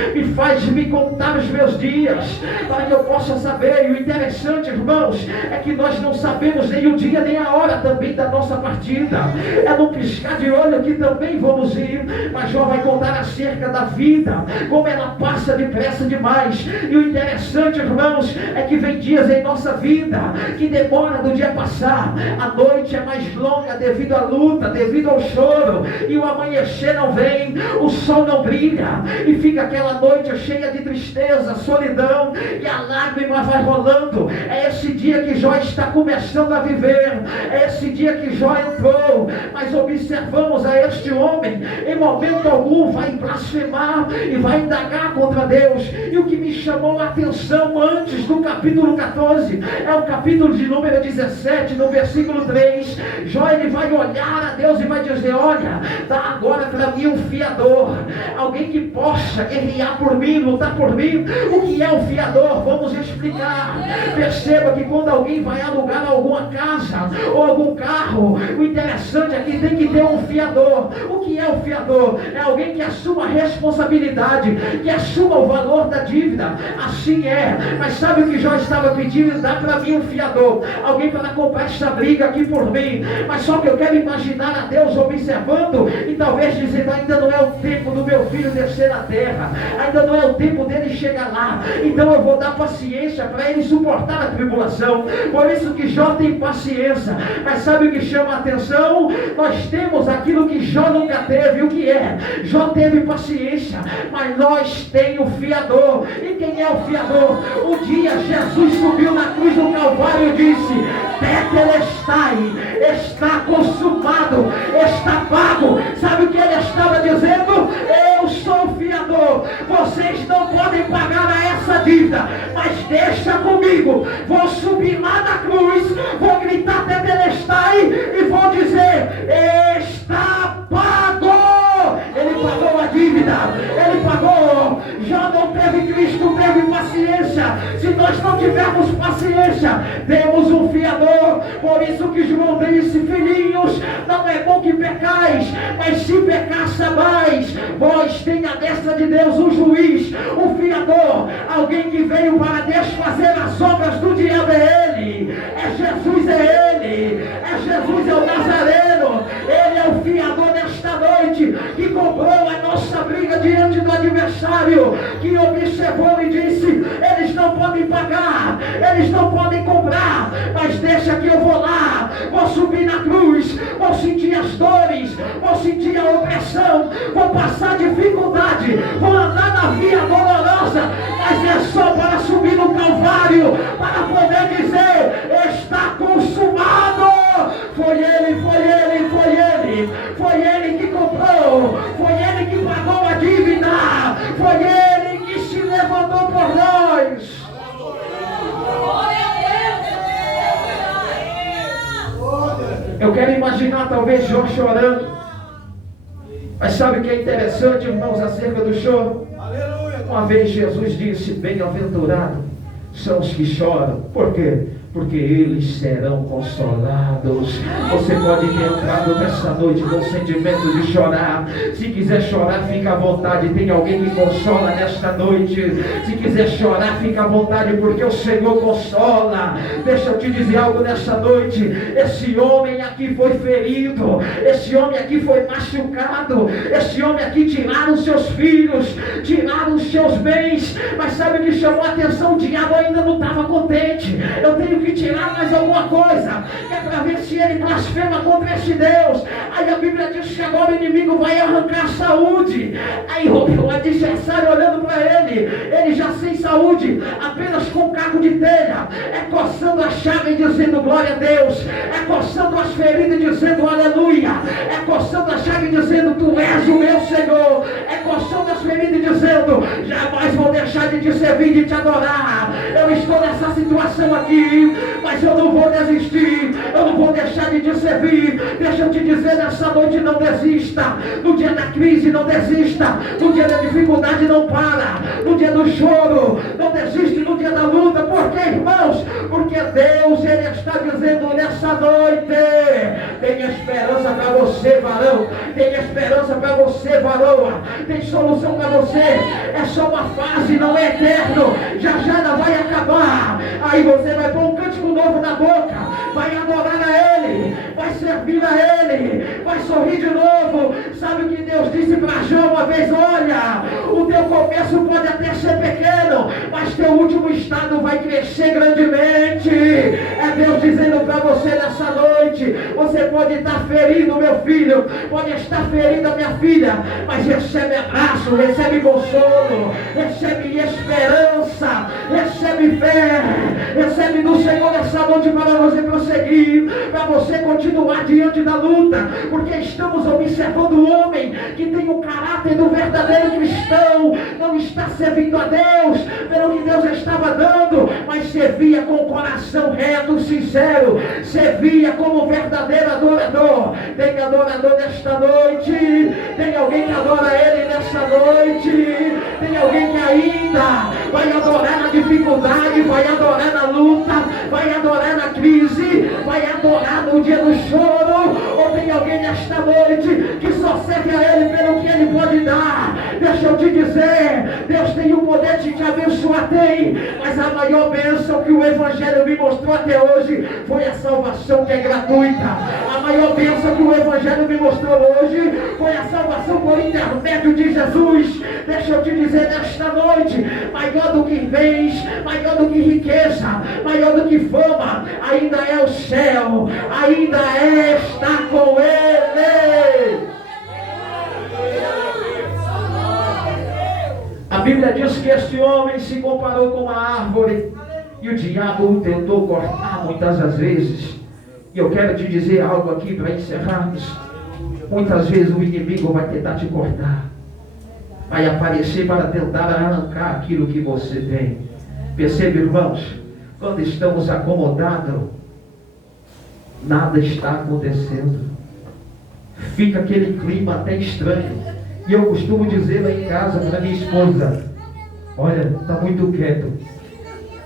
me contar os meus dias, para que eu possa saber. E o interessante, irmãos, é que nós não sabemos nem o dia nem a hora também da nossa partida. É no piscar de olho que também vamos ir. Mas Jó vai contar acerca da vida, como ela passa depressa demais. E o interessante, irmãos, é que vem dias em nossa vida que demora do dia passar. A noite é mais longa devido à luta, devido ao choro, e o amanhecer não vem, o sol não brilha, e fica aquela noite cheia de tristeza, solidão, e a lágrima vai rolando. É esse dia que Jó está começando a viver. É esse dia que Jó entrou. Mas observamos a este homem, em momento algum vai blasfemar e vai indagar contra Deus. E o que me chamou a atenção antes do capítulo 14 é o capítulo de número 17, no versículo 3. Jó ele vai olhar a Deus e vai dizer: olha, dá agora para mim um fiador, alguém que possa guerrear por mim, lutar por mim. O que é o fiador? Vamos explicar. Perceba que quando alguém vai alugar alguma casa ou algum carro, o interessante é que tem que ter um fiador. O que é o fiador? É alguém que assuma a responsabilidade, que assuma o valor da dívida. Assim é. Mas sabe o que Jó estava pedindo? Dá para mim um fiador, alguém para comprar essa briga aqui por mim. Mas só que eu quero imaginar a Deus observando e talvez dizendo: ainda não é o tempo do meu filho descer na terra, ainda não é o tempo dele chegar lá, então eu vou dar paciência para ele suportar a tribulação. Por isso que Jó tem paciência. Mas sabe o que chama a atenção? Nós temos aquilo que Jó nunca teve. O que é? Jó teve paciência, mas nós temos o fiador. E quem é o fiador? Um dia Jesus subiu na cruz do Calvário e disse: Tetelestai, está consumado, está pago. Sabe o que ele estava dizendo? Eu sou o fiador. Vocês não podem pagar a essa dívida, mas deixa comigo. Vou subir lá na cruz, vou gritar Tetelestai e vou dizer: está pago. Ele pagou a dívida, ele pagou. Já não teve Cristo, teve paciência. Se nós não tivermos paciência, temos um fiador. Por isso que João disse: filhinhos, não é bom que pecais, mas se pecar sabais, vós tem a destra de Deus um juiz, um fiador, alguém que veio para desfazer as obras do diabo. É ele, é Jesus, é ele, é Jesus, é o Nazareno. Ele é o fiador desta noite, que comprou a nossa briga diante do adversário, que observou e disse: eles não podem pagar, eles não podem comprar, mas deixa que eu vou lá, vou subir na cruz, vou sentir as dores, vou sentir a opressão, vou passar dificuldade, vou andar na via dolorosa, mas é só para subir no Calvário, para poder dizer: está consumado. Foi ele, foi ele, foi ele, foi ele que comprou, foi ele que pagou a dívida, foi ele que se levantou por nós. Eu quero imaginar talvez Jó chorando, Mas sabe o que é interessante, irmãos, acerca do choro? Uma vez Jesus disse: bem-aventurado são os que choram. Por quê? Porque eles serão consolados. Você pode ter entrado nessa noite com o sentimento de chorar. Se quiser chorar, fica à vontade. Tem alguém que consola nesta noite. Se quiser chorar, fica à vontade, porque o Senhor consola. Deixa eu te dizer algo nessa noite. Esse homem aqui foi ferido. Esse homem aqui foi machucado. Esse homem aqui tiraram seus filhos, tiraram os seus bens. Mas sabe o que chamou a atenção? O diabo ainda não estava contente. Eu tenho que tirar mais alguma coisa, é para ver se ele blasfema contra esse Deus. Aí a Bíblia diz que agora o inimigo vai arrancar a saúde. Aí o adversário olhando para ele já sem saúde, apenas com caco de telha, é coçando a chave dizendo glória a Deus, é coçando as feridas dizendo aleluia, é coçando a chave dizendo tu és o meu Senhor, é coçando as feridas dizendo jamais vou deixar de te servir e de te adorar. Eu estou nessa situação aqui, mas eu não vou desistir, eu não vou deixar de te servir. Deixa eu te dizer nessa noite, não desista. No dia da crise não desista, no dia da dificuldade não para, no dia do choro não desiste, no dia da luta. Por quê, irmãos? Porque Deus, Ele está dizendo nessa noite: tem esperança para você, varão, tem esperança para você, varoa, tem solução para você. É só uma fase, não é eterno, já já ela vai acabar. Aí você vai pôr um cântico novo na boca, vai adorar a Ele, vai servir a Ele, vai sorrir de novo. Sabe o que Deus disse para Jó uma vez? Olha, o teu começo pode até ser pequeno, mas teu último estado vai crescer grandemente. É Deus dizendo para você nessa noite: você pode estar ferido, meu filho, pode estar ferida, minha filha, mas recebe abraço, recebe consolo, recebe esperança, recebe fé, recebe do Senhor nessa noite para você prosseguir, para você continuar diante da luta, porque estamos observando o homem que tem o caráter do verdadeiro cristão, não está servindo a Deus pelo que Deus estava dando, mas servia com o coração reto, sincero, servia como verdadeiro adorador. Tem adorador nesta noite, tem alguém que adora Ele nesta noite, tem alguém que ainda vai adorar na dificuldade, vai adorar na luta, vai adorar na crise, vai adorar no dia do choro. Ou tem alguém nesta noite que só serve a Ele pelo que Ele pode dar? Deixa eu te dizer, Deus tem o poder de te abençoar, tem, mas a maior bênção que o Evangelho me mostrou até hoje foi a salvação, que é gratuita. A maior bênção que o Evangelho me mostrou hoje foi a salvação por intermédio de Jesus. Deixa eu te dizer nesta noite, maior do que bens, maior do que riqueza, maior do que fama, ainda é o céu, ainda é estar com Ele. A Bíblia diz que este homem se comparou com uma árvore e o diabo o tentou cortar muitas das vezes. E eu quero te dizer algo aqui para encerrarmos. Muitas vezes o inimigo vai tentar te cortar, vai aparecer para tentar arrancar aquilo que você tem. Percebe, irmãos? Quando estamos acomodados, nada está acontecendo. Fica aquele clima até estranho. E eu costumo dizer lá em casa para minha esposa: olha, está muito quieto,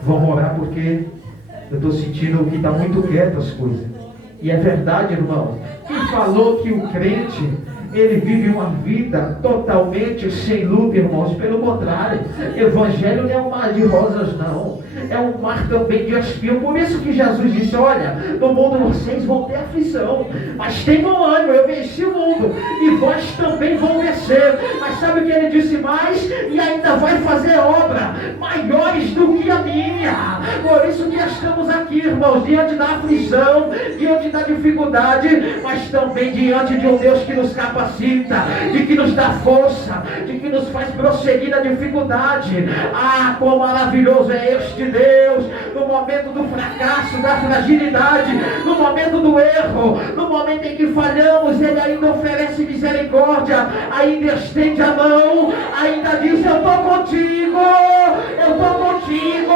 vamos orar porque eu estou sentindo que está muito quieto as coisas. E é verdade, irmão. Quem falou que o crente ele vive uma vida totalmente sem luta, irmãos? Pelo contrário, Evangelho não é um mar de rosas, não. É um mar também de espinho. Por isso que Jesus disse: olha, no mundo vocês vão ter aflição, mas tenham ânimo, eu venci o mundo, e vós também vão vencer. Mas sabe o que ele disse mais? E ainda vai fazer obra maiores do que a minha. Por isso que estamos aqui, irmãos, diante da aflição, diante da dificuldade, mas também diante de um Deus que nos capacita, de que nos dá força, de que nos faz prosseguir na dificuldade. Ah, quão maravilhoso é este Deus! No momento do fracasso, da fragilidade, no momento do erro, no momento em que falhamos, Ele ainda oferece misericórdia, ainda estende a mão, ainda diz: eu estou contigo, eu estou contigo,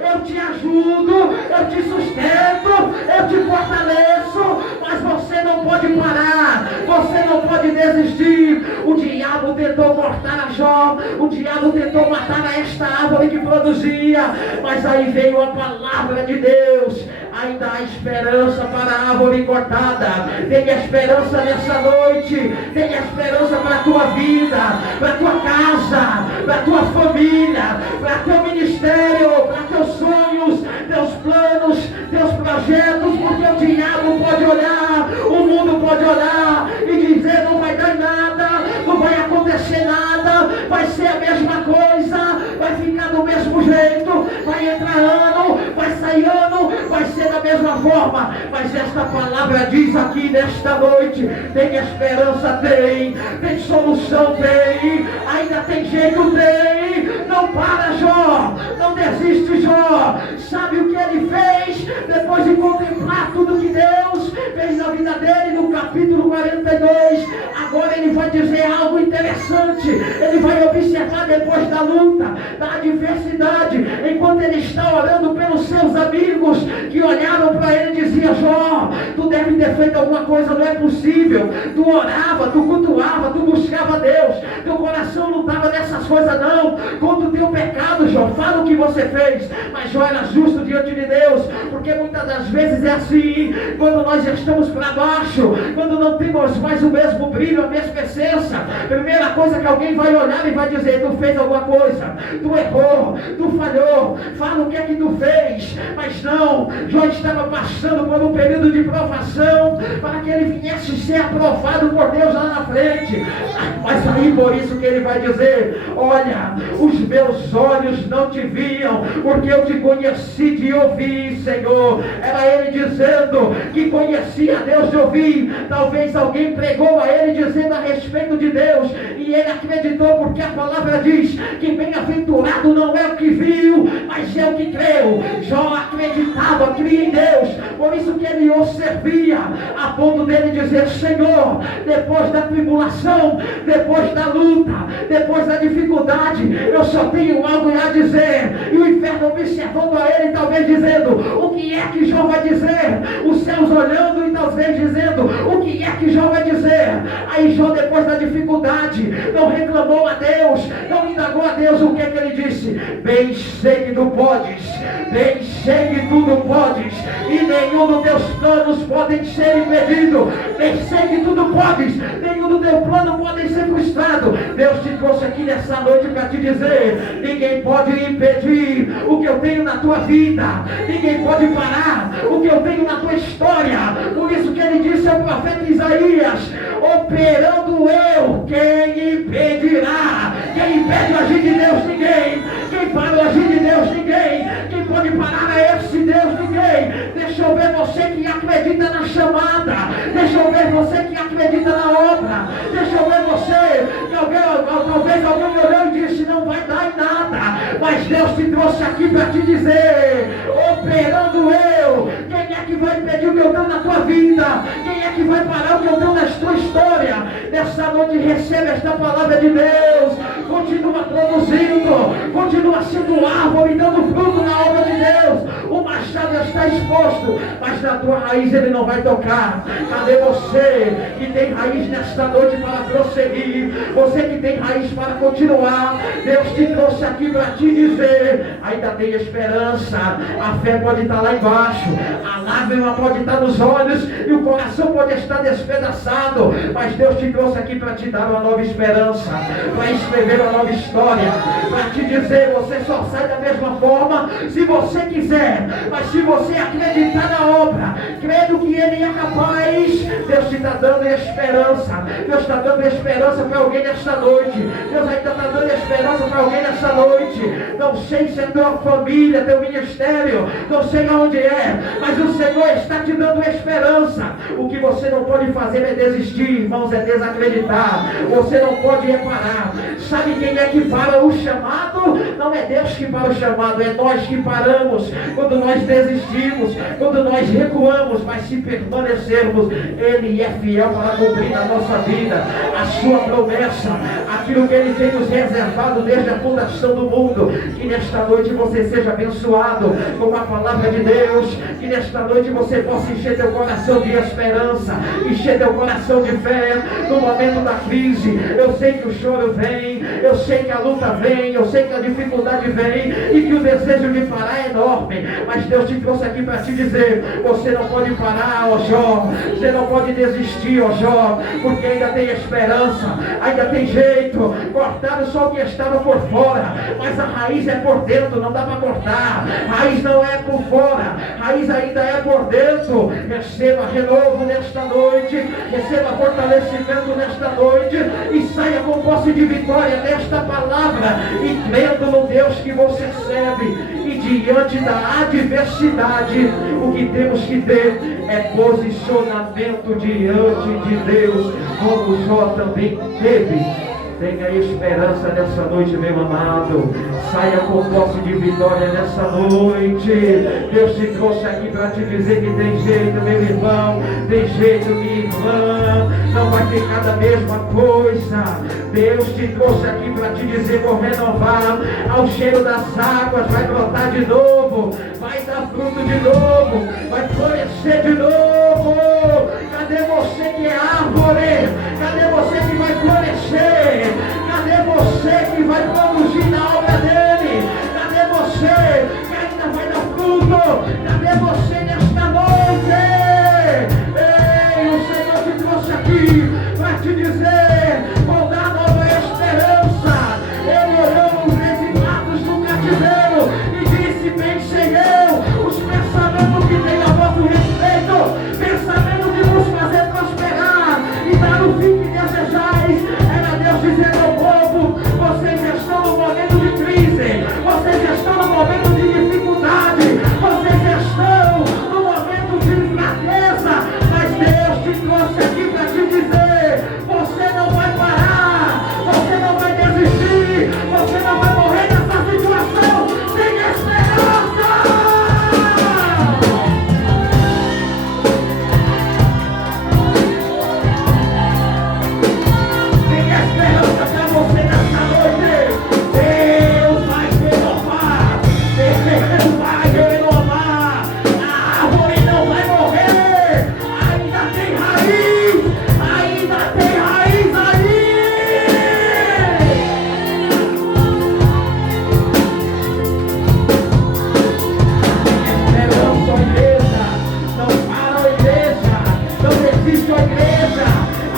eu te ajudo, eu te sustento, eu te fortaleço. Mas você não pode parar, você não pode desistir, O diabo tentou cortar a Jó, o diabo tentou matar a esta árvore que produzia, mas aí veio a palavra de Deus. Ainda há esperança para a árvore cortada. Tenha esperança nessa noite. Tenha esperança para a tua vida, para a tua casa, para a tua família, para teu ministério, para teus sonhos, teus planos, teus projetos, porque o diabo pode olhar, o mundo pode olhar e dizer: não vai dar em nada, não vai acontecer nada, vai ser a mesma coisa, vai ficar do mesmo jeito, vai entrar ano, vai sair ano, vai ser da mesma forma. Mas esta palavra diz aqui nesta noite: tem esperança, tem solução, tem, ainda tem jeito, tem. Não para, Jó, não desiste, Jó. Sabe o que ele fez depois de contemplar tudo que Deus fez na vida dele? No capítulo 42, agora ele vai dizer algo interessante. Ele vai observar depois da luta, da adversidade, enquanto ele está orando pelos seus amigos que olharam para ele e diziam: Jó, tu deve ter feito alguma coisa, não é possível. Tu orava, tu cultuava, tu buscava Deus, teu coração não estava nessas coisas não. Conta o teu pecado, Jó, fala o que você fez. Mas Jó era justo diante de Deus, porque muitas das vezes é assim, quando nós estamos para baixo, quando não temos mais o mesmo brilho, a mesma essência, a primeira coisa que alguém vai olhar e vai dizer: tu fez alguma coisa, tu errou, tu falhou, fala o que é que tu fez. Mas não, Jó estava passando por um período de provação, para que ele viesse ser aprovado por Deus lá na frente. Mas aí por isso que ele vai dizer: olha, os meus olhos não te viam, porque eu te conheci de ouvir, Senhor. Era ele dizendo que conhecia Deus de ouvir. Talvez alguém pregou a ele dizendo a respeito de Deus, e ele acreditou, porque a palavra diz que bem-aventurado não é o que viu, mas é o que creu. Jó acreditava, cria em Deus, por isso que ele o servia, a ponto dele dizer: Senhor, depois da tribulação, depois da luta, depois da dificuldade, eu só tenho algo a dizer. E o inferno observando a ele, talvez dizendo: o que é que Jó vai dizer? Os céus olhando e talvez dizendo: o que é que Jó vai dizer? Aí Jó, depois da dificuldade, não reclamou a Deus, não indagou a Deus. O que é que ele disse? Bem sei que tu podes, bem sei que tudo podes, e nenhum dos teus planos podem ser impedido. Bem sei que tudo podes, nenhum do teu plano pode ser frustrado. Deus te trouxe aqui nessa noite para te dizer: ninguém pode impedir o que eu tenho na tua vida, ninguém pode parar o que eu tenho na tua história. Por isso que ele disse ao profeta Isaías: operando eu, quem impedirá? Quem impede o agir de Deus? Ninguém. Quem para o agir de Deus? Ninguém. Quem pode parar a esse Deus? Ninguém. Deixa eu ver você que acredita na chamada, deixa eu ver você que acredita na obra, deixa eu ver você que talvez alguém olhou e disse: não vai dar em nada, mas Deus te trouxe aqui para te dizer: operando eu, quem é que vai impedir o que eu tenho na tua vida? Quem é que vai parar o que eu tenho na tua história? Nessa noite recebe esta palavra de Deus, continua produzindo, continua sendo árvore, dando fruto na obra de Deus. O machado está exposto, mas na tua raiz ele não vai tocar. Cadê você que tem raiz nesta noite para prosseguir? Você que tem raiz para continuar? Deus te trouxe aqui para te dizer: ainda tem esperança. A fé pode estar lá embaixo, a lágrima pode estar nos olhos e o coração pode estar despedaçado, mas Deus te trouxe aqui para te dar uma nova esperança, para escrever uma nova história, para te dizer: você só sai da mesma forma se você quiser, mas se você acreditar na obra, crendo que Ele é capaz. Deus te está dando esperança. Deus está dando esperança para alguém nesta noite. Deus ainda está dando esperança para alguém nesta noite. Não sei se é tua família, teu ministério, não sei aonde é, mas o Senhor está te dando esperança. O que você não pode fazer é desistir, irmãos, é desacreditar. Você não pode reparar. Sabe quem é que para o chamado? Não é Deus que para o chamado, é nós que paramos. Quando nós nós desistimos, quando nós recuamos, mas se permanecermos, Ele é fiel para cumprir na nossa vida a sua promessa, aquilo que Ele tem nos reservado desde a fundação do mundo. Que nesta noite você seja abençoado com a palavra de Deus, que nesta noite você possa encher teu coração de esperança, encher teu coração de fé no momento da crise. Eu sei que o choro vem, eu sei que a luta vem, eu sei que a dificuldade vem e que o desejo de parar é enorme, mas Deus te trouxe aqui para te dizer: você não pode parar, ó Jó, você não pode desistir, ó Jó, porque ainda tem esperança, ainda tem jeito. Cortaram só o que estava por fora, mas a raiz é por dentro, não dá para cortar. Raiz não é por fora, raiz ainda é por dentro. Receba renovo nesta noite, receba fortalecimento nesta noite e saia com posse de vitória nesta palavra e crendo no Deus que você serve. E diante da adversidade, o que temos que ter é posicionamento diante de Deus, como Jó também teve. Tenha esperança nessa noite, meu amado. Saia com posse de vitória nessa noite. Deus te trouxe aqui para te dizer que tem jeito, meu irmão. Tem jeito, minha irmã. Não vai ficar da mesma coisa. Deus te trouxe aqui para te dizer: vou renovar. Ao cheiro das águas vai brotar de novo. Vai dar fruto de novo. Vai florescer de novo. Cadê você que é árvore? Cadê você que vai florescer? Cadê você que vai produzir na obra dele? Cadê você que ainda vai dar fruto? Cadê você nesta noite? Ei, o Senhor te trouxe aqui para te dizer: vou dar nova esperança. Ele olhou os exilados do cativeiro e disse: bem sei eu os pensamentos que tem a vosso respeito, pensamento de nos fazer prosperar e dar o fim que desejais. Era Deus dizendo ao povo: vocês estão no momento de crise, vocês estão no momento de dificuldade, vocês estão no momento de fraqueza, mas Deus te trouxe aqui para te dizer: você não vai parar, você não vai desistir, você não vai morrer nessa situação. Tem esperança! Tem esperança para você nessa noite. Deus vai renovar, Deus vai renovar. A árvore não vai morrer, ainda tem raiz, ainda tem raiz aí. Esperança, ó igreja, não para, ó igreja, não desiste, ó igreja,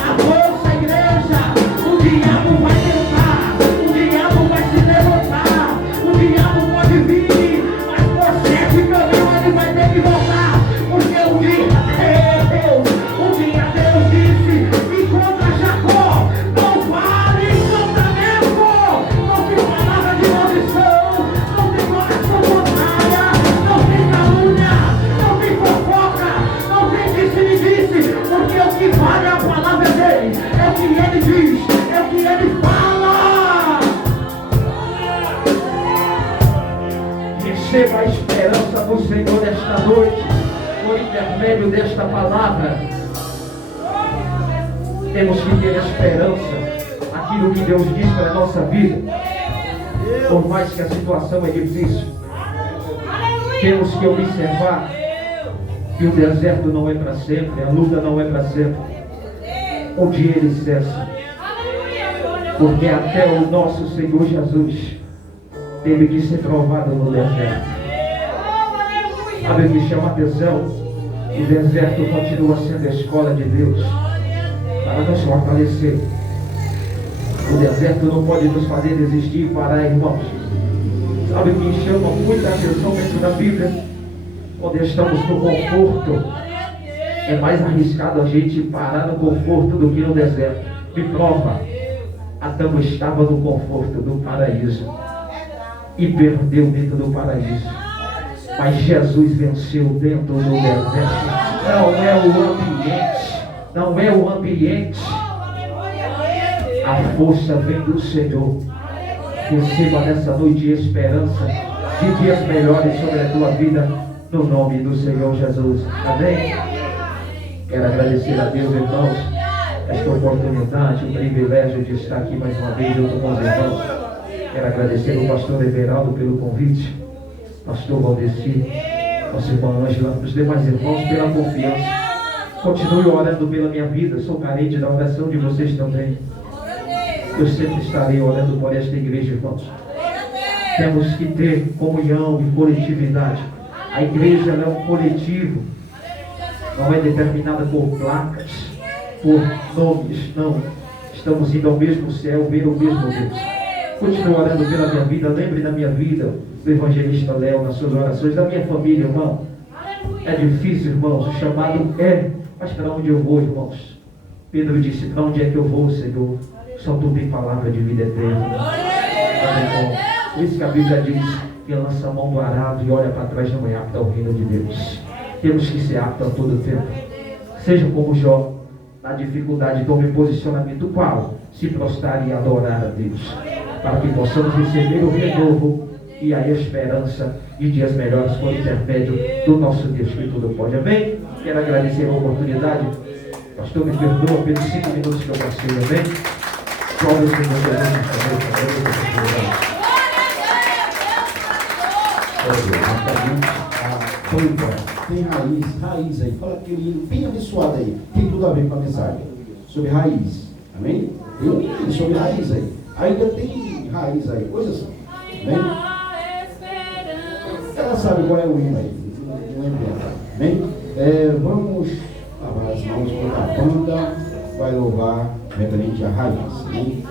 avança, igreja. O diabo vai tentar, o diabo vai se levantar, o diabo pode vir, mas por certo caminho ele vai ter que voltar, porque um dia Deus disse: e contra Jacó não vale encantamento, não tem palavra de maldição, não tem coração contrária, não tem calúnia, não tem fofoca, não tem disse-me-disse, porque o que vale é a palavra dele, é o que ele diz, é o que ele fala. Receba a esperança do Senhor nesta noite, por intermédio desta palavra. Temos que ter esperança naquilo que Deus diz para a nossa vida, por mais que a situação é difícil. Temos que observar que o deserto não é para sempre, a luta não é para sempre. Um dia ele cessa, porque até o nosso Senhor Jesus teve que ser provado no deserto. Sabe o que chama a atenção? O deserto continua sendo a escola de Deus para nos fortalecer. O deserto não pode nos fazer desistir e parar, irmãos. Sabe o que chama muita atenção dentro da Bíblia? Quando estamos no conforto, é mais arriscado a gente parar no conforto do que no deserto. De prova, Adão estava no conforto do paraíso e perdeu dentro do paraíso, mas Jesus venceu dentro do deserto. Não é o ambiente, não é o ambiente, a força vem do Senhor. Receba nessa noite esperança de dias melhores sobre a tua vida, no nome do Senhor Jesus. Amém? Quero agradecer a Deus, irmãos, esta oportunidade, o privilégio de estar aqui mais uma vez junto com os irmãos. Quero agradecer ao pastor Everaldo pelo convite, pastor Valdeci, nossa irmã Ângela, os demais irmãos pela confiança. Continue orando pela minha vida, sou carente da oração de vocês também. Eu sempre estarei orando por esta igreja, irmãos. Temos que ter comunhão e coletividade. A igreja é um coletivo, não é determinada por placas, por nomes, não. Estamos indo ao mesmo céu, ver o mesmo Deus. Continue orando pela minha vida, lembre da minha vida, do evangelista Léo, nas suas orações, da minha família, irmão. É difícil, irmãos, o chamado é, mas para onde eu vou, irmãos? Pedro disse, para onde é que eu vou, Senhor? Só tu tem palavra de vida eterna. Amém. Por isso que a Bíblia diz que lança a mão do arado e olha para trás não é apto ao reino de Deus. Temos que ser aptos a todo tempo. Seja como Jó, na dificuldade, tome posicionamento qual? Se prostrar e adorar a Deus. Para que possamos receber o renovo e a esperança de dias melhores por intermédio do nosso Deus que tudo pode. Amém? Quero agradecer a oportunidade. Pastor, me perdoa pelos 5 minutos que eu passei. Amém? Glória ao Senhor Jesus. Tem raiz aí. Fala aquele hino bem abençoado aí. Tem tudo a ver com a mensagem. Sobre raiz. Amém? Tem um hino sobre raiz aí. Ainda tem raiz aí. Coisa assim. Amém? Ela sabe qual é o hino aí. Não lembro. Amém? Vamos lavar as mãos quando a banda vai louvar referente à raiz. Amém?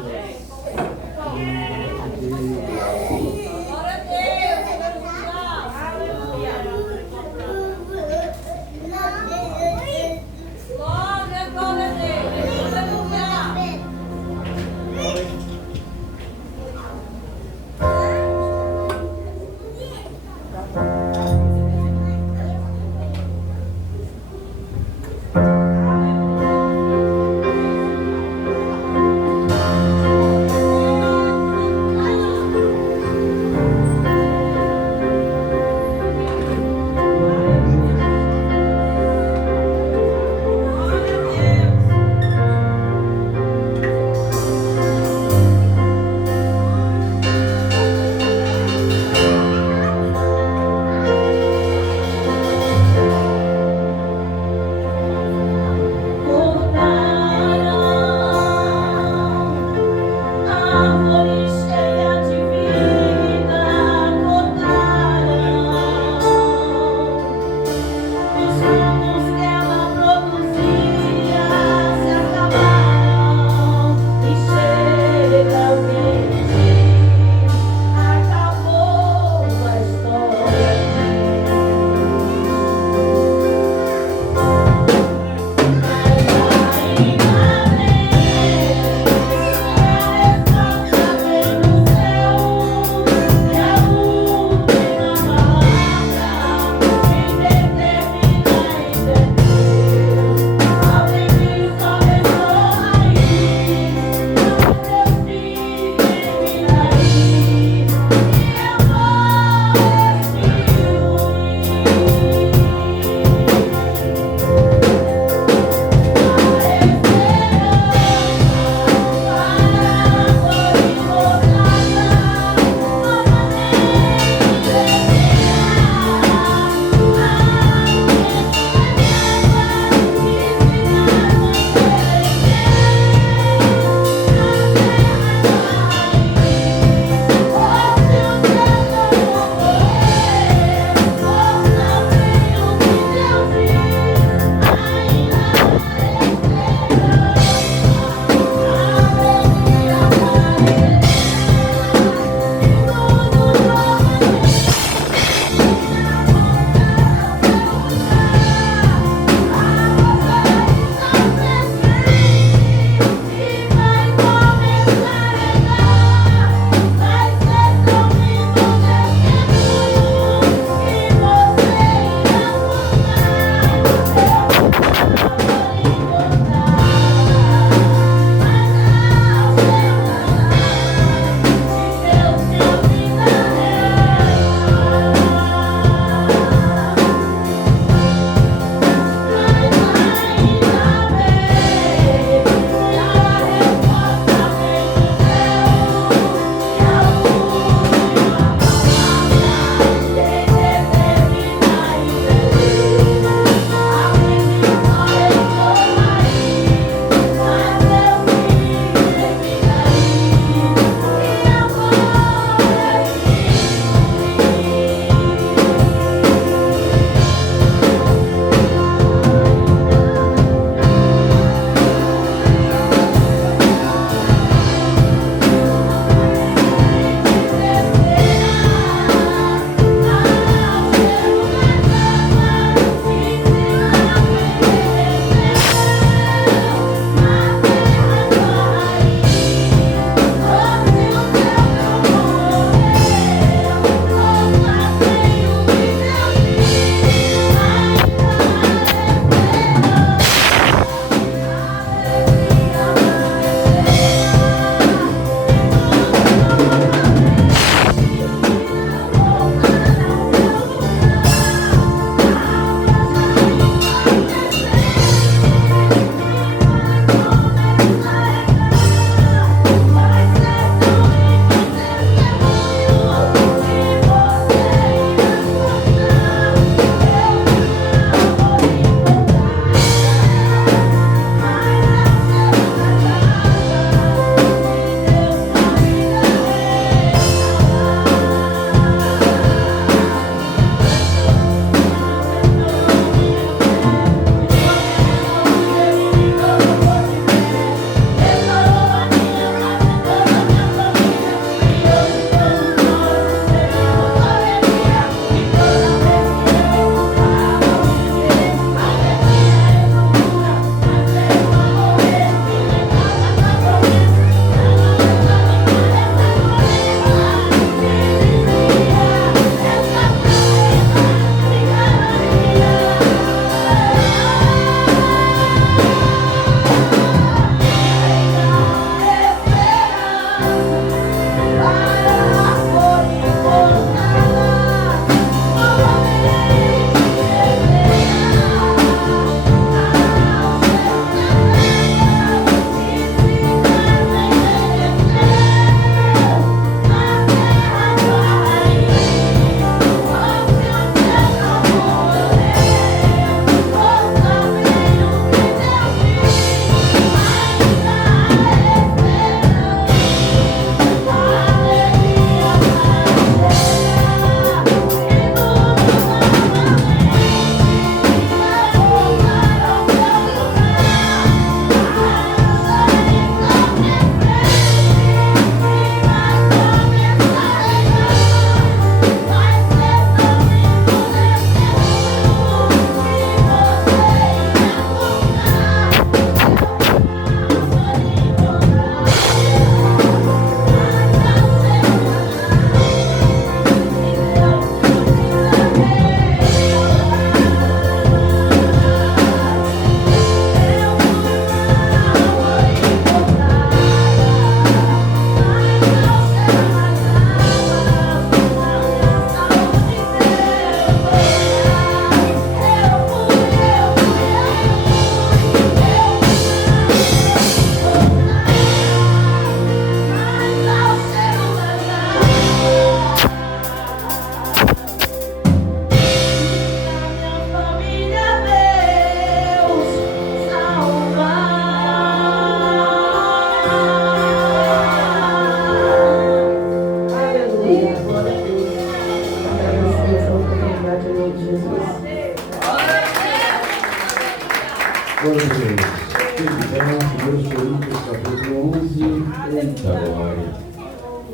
glória.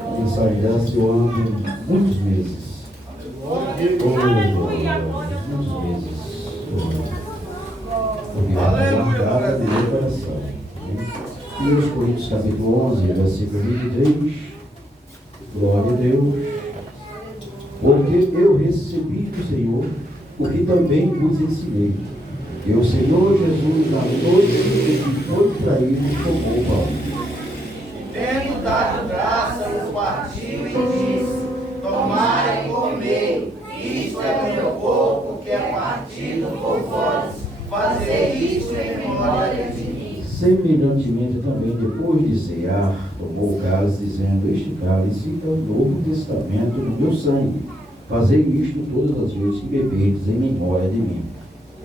A mensagem dessa eu ando muitos meses. Muitos meses. Porque ela guardada no meu coração. 1 Coríntios capítulo 11, versículo 23. Glória a Deus. Porque eu recebi do Senhor o que também vos ensinei. Que o Senhor Jesus, na noite em que foi traído, tomou o pão. Tendo dado graça, o partiu e disse: tomai e comei, isto é o meu corpo que é partido por vós, fazei isto em memória de mim. Semelhantemente também, depois de cear, tomou o cálice, dizendo: este cálice é o novo testamento no meu sangue. Fazei isto todas as vezes que beberdes em memória de mim.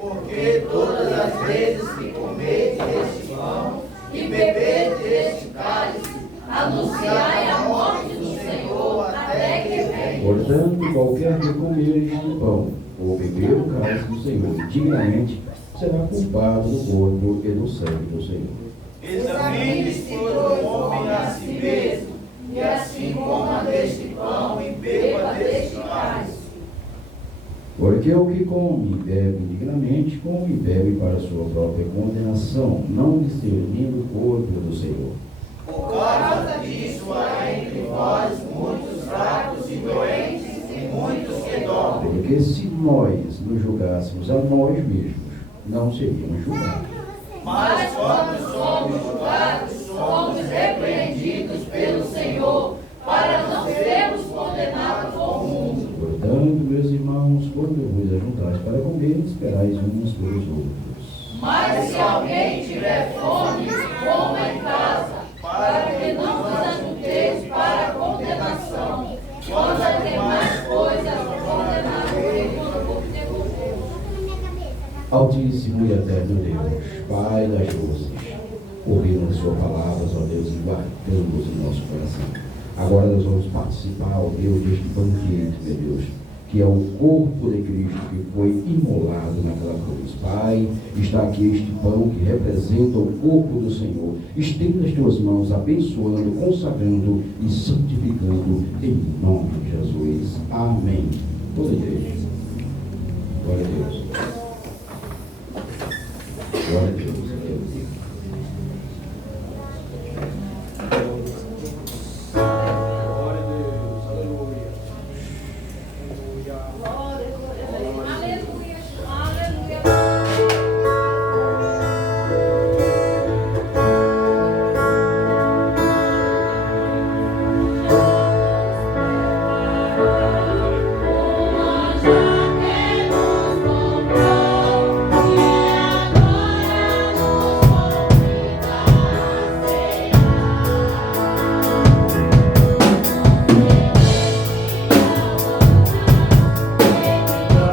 Porque todas as vezes que comerdes deste pão e beberdes deste cálice, anunciai a morte do Senhor até que venha. Portanto, qualquer que comer este pão ou beber o cálice do Senhor dignamente, será culpado do corpo e do sangue do Senhor. Examine-se todo homem a si mesmo, e assim coma deste pão e beba deste cálice. Porque o que come e bebe indignamente, come e bebe para sua própria condenação, não discernindo o corpo do Senhor. Por causa disso há entre vós muitos fracos e doentes e muitos que dormem. Porque se nós nos julgássemos a nós mesmos, não seríamos julgados. Mas quando somos julgados, somos repreendidos pelo Senhor, para não sermos condenados com o mundo. Portanto, meus irmãos, quando vos ajuntais para comer, esperais uns pelos outros. Mas se alguém tiver fome, coma em casa, para que não vos ajunteis para a condenação. Quando as demais coisas condenadas. Altíssimo e eterno Deus, Pai das forças, ouvimos Sua palavra, ó Deus, e guardamos em nosso coração. Agora nós vamos participar, ó Deus, deste banquete, meu Deus, que é o corpo de Cristo que foi imolado naquela cruz. Pai, está aqui este pão que representa o corpo do Senhor. Estenda as tuas mãos, abençoando, consagrando e santificando em nome de Jesus. Amém. Toda a igreja. Glória a Deus. Glória a Deus.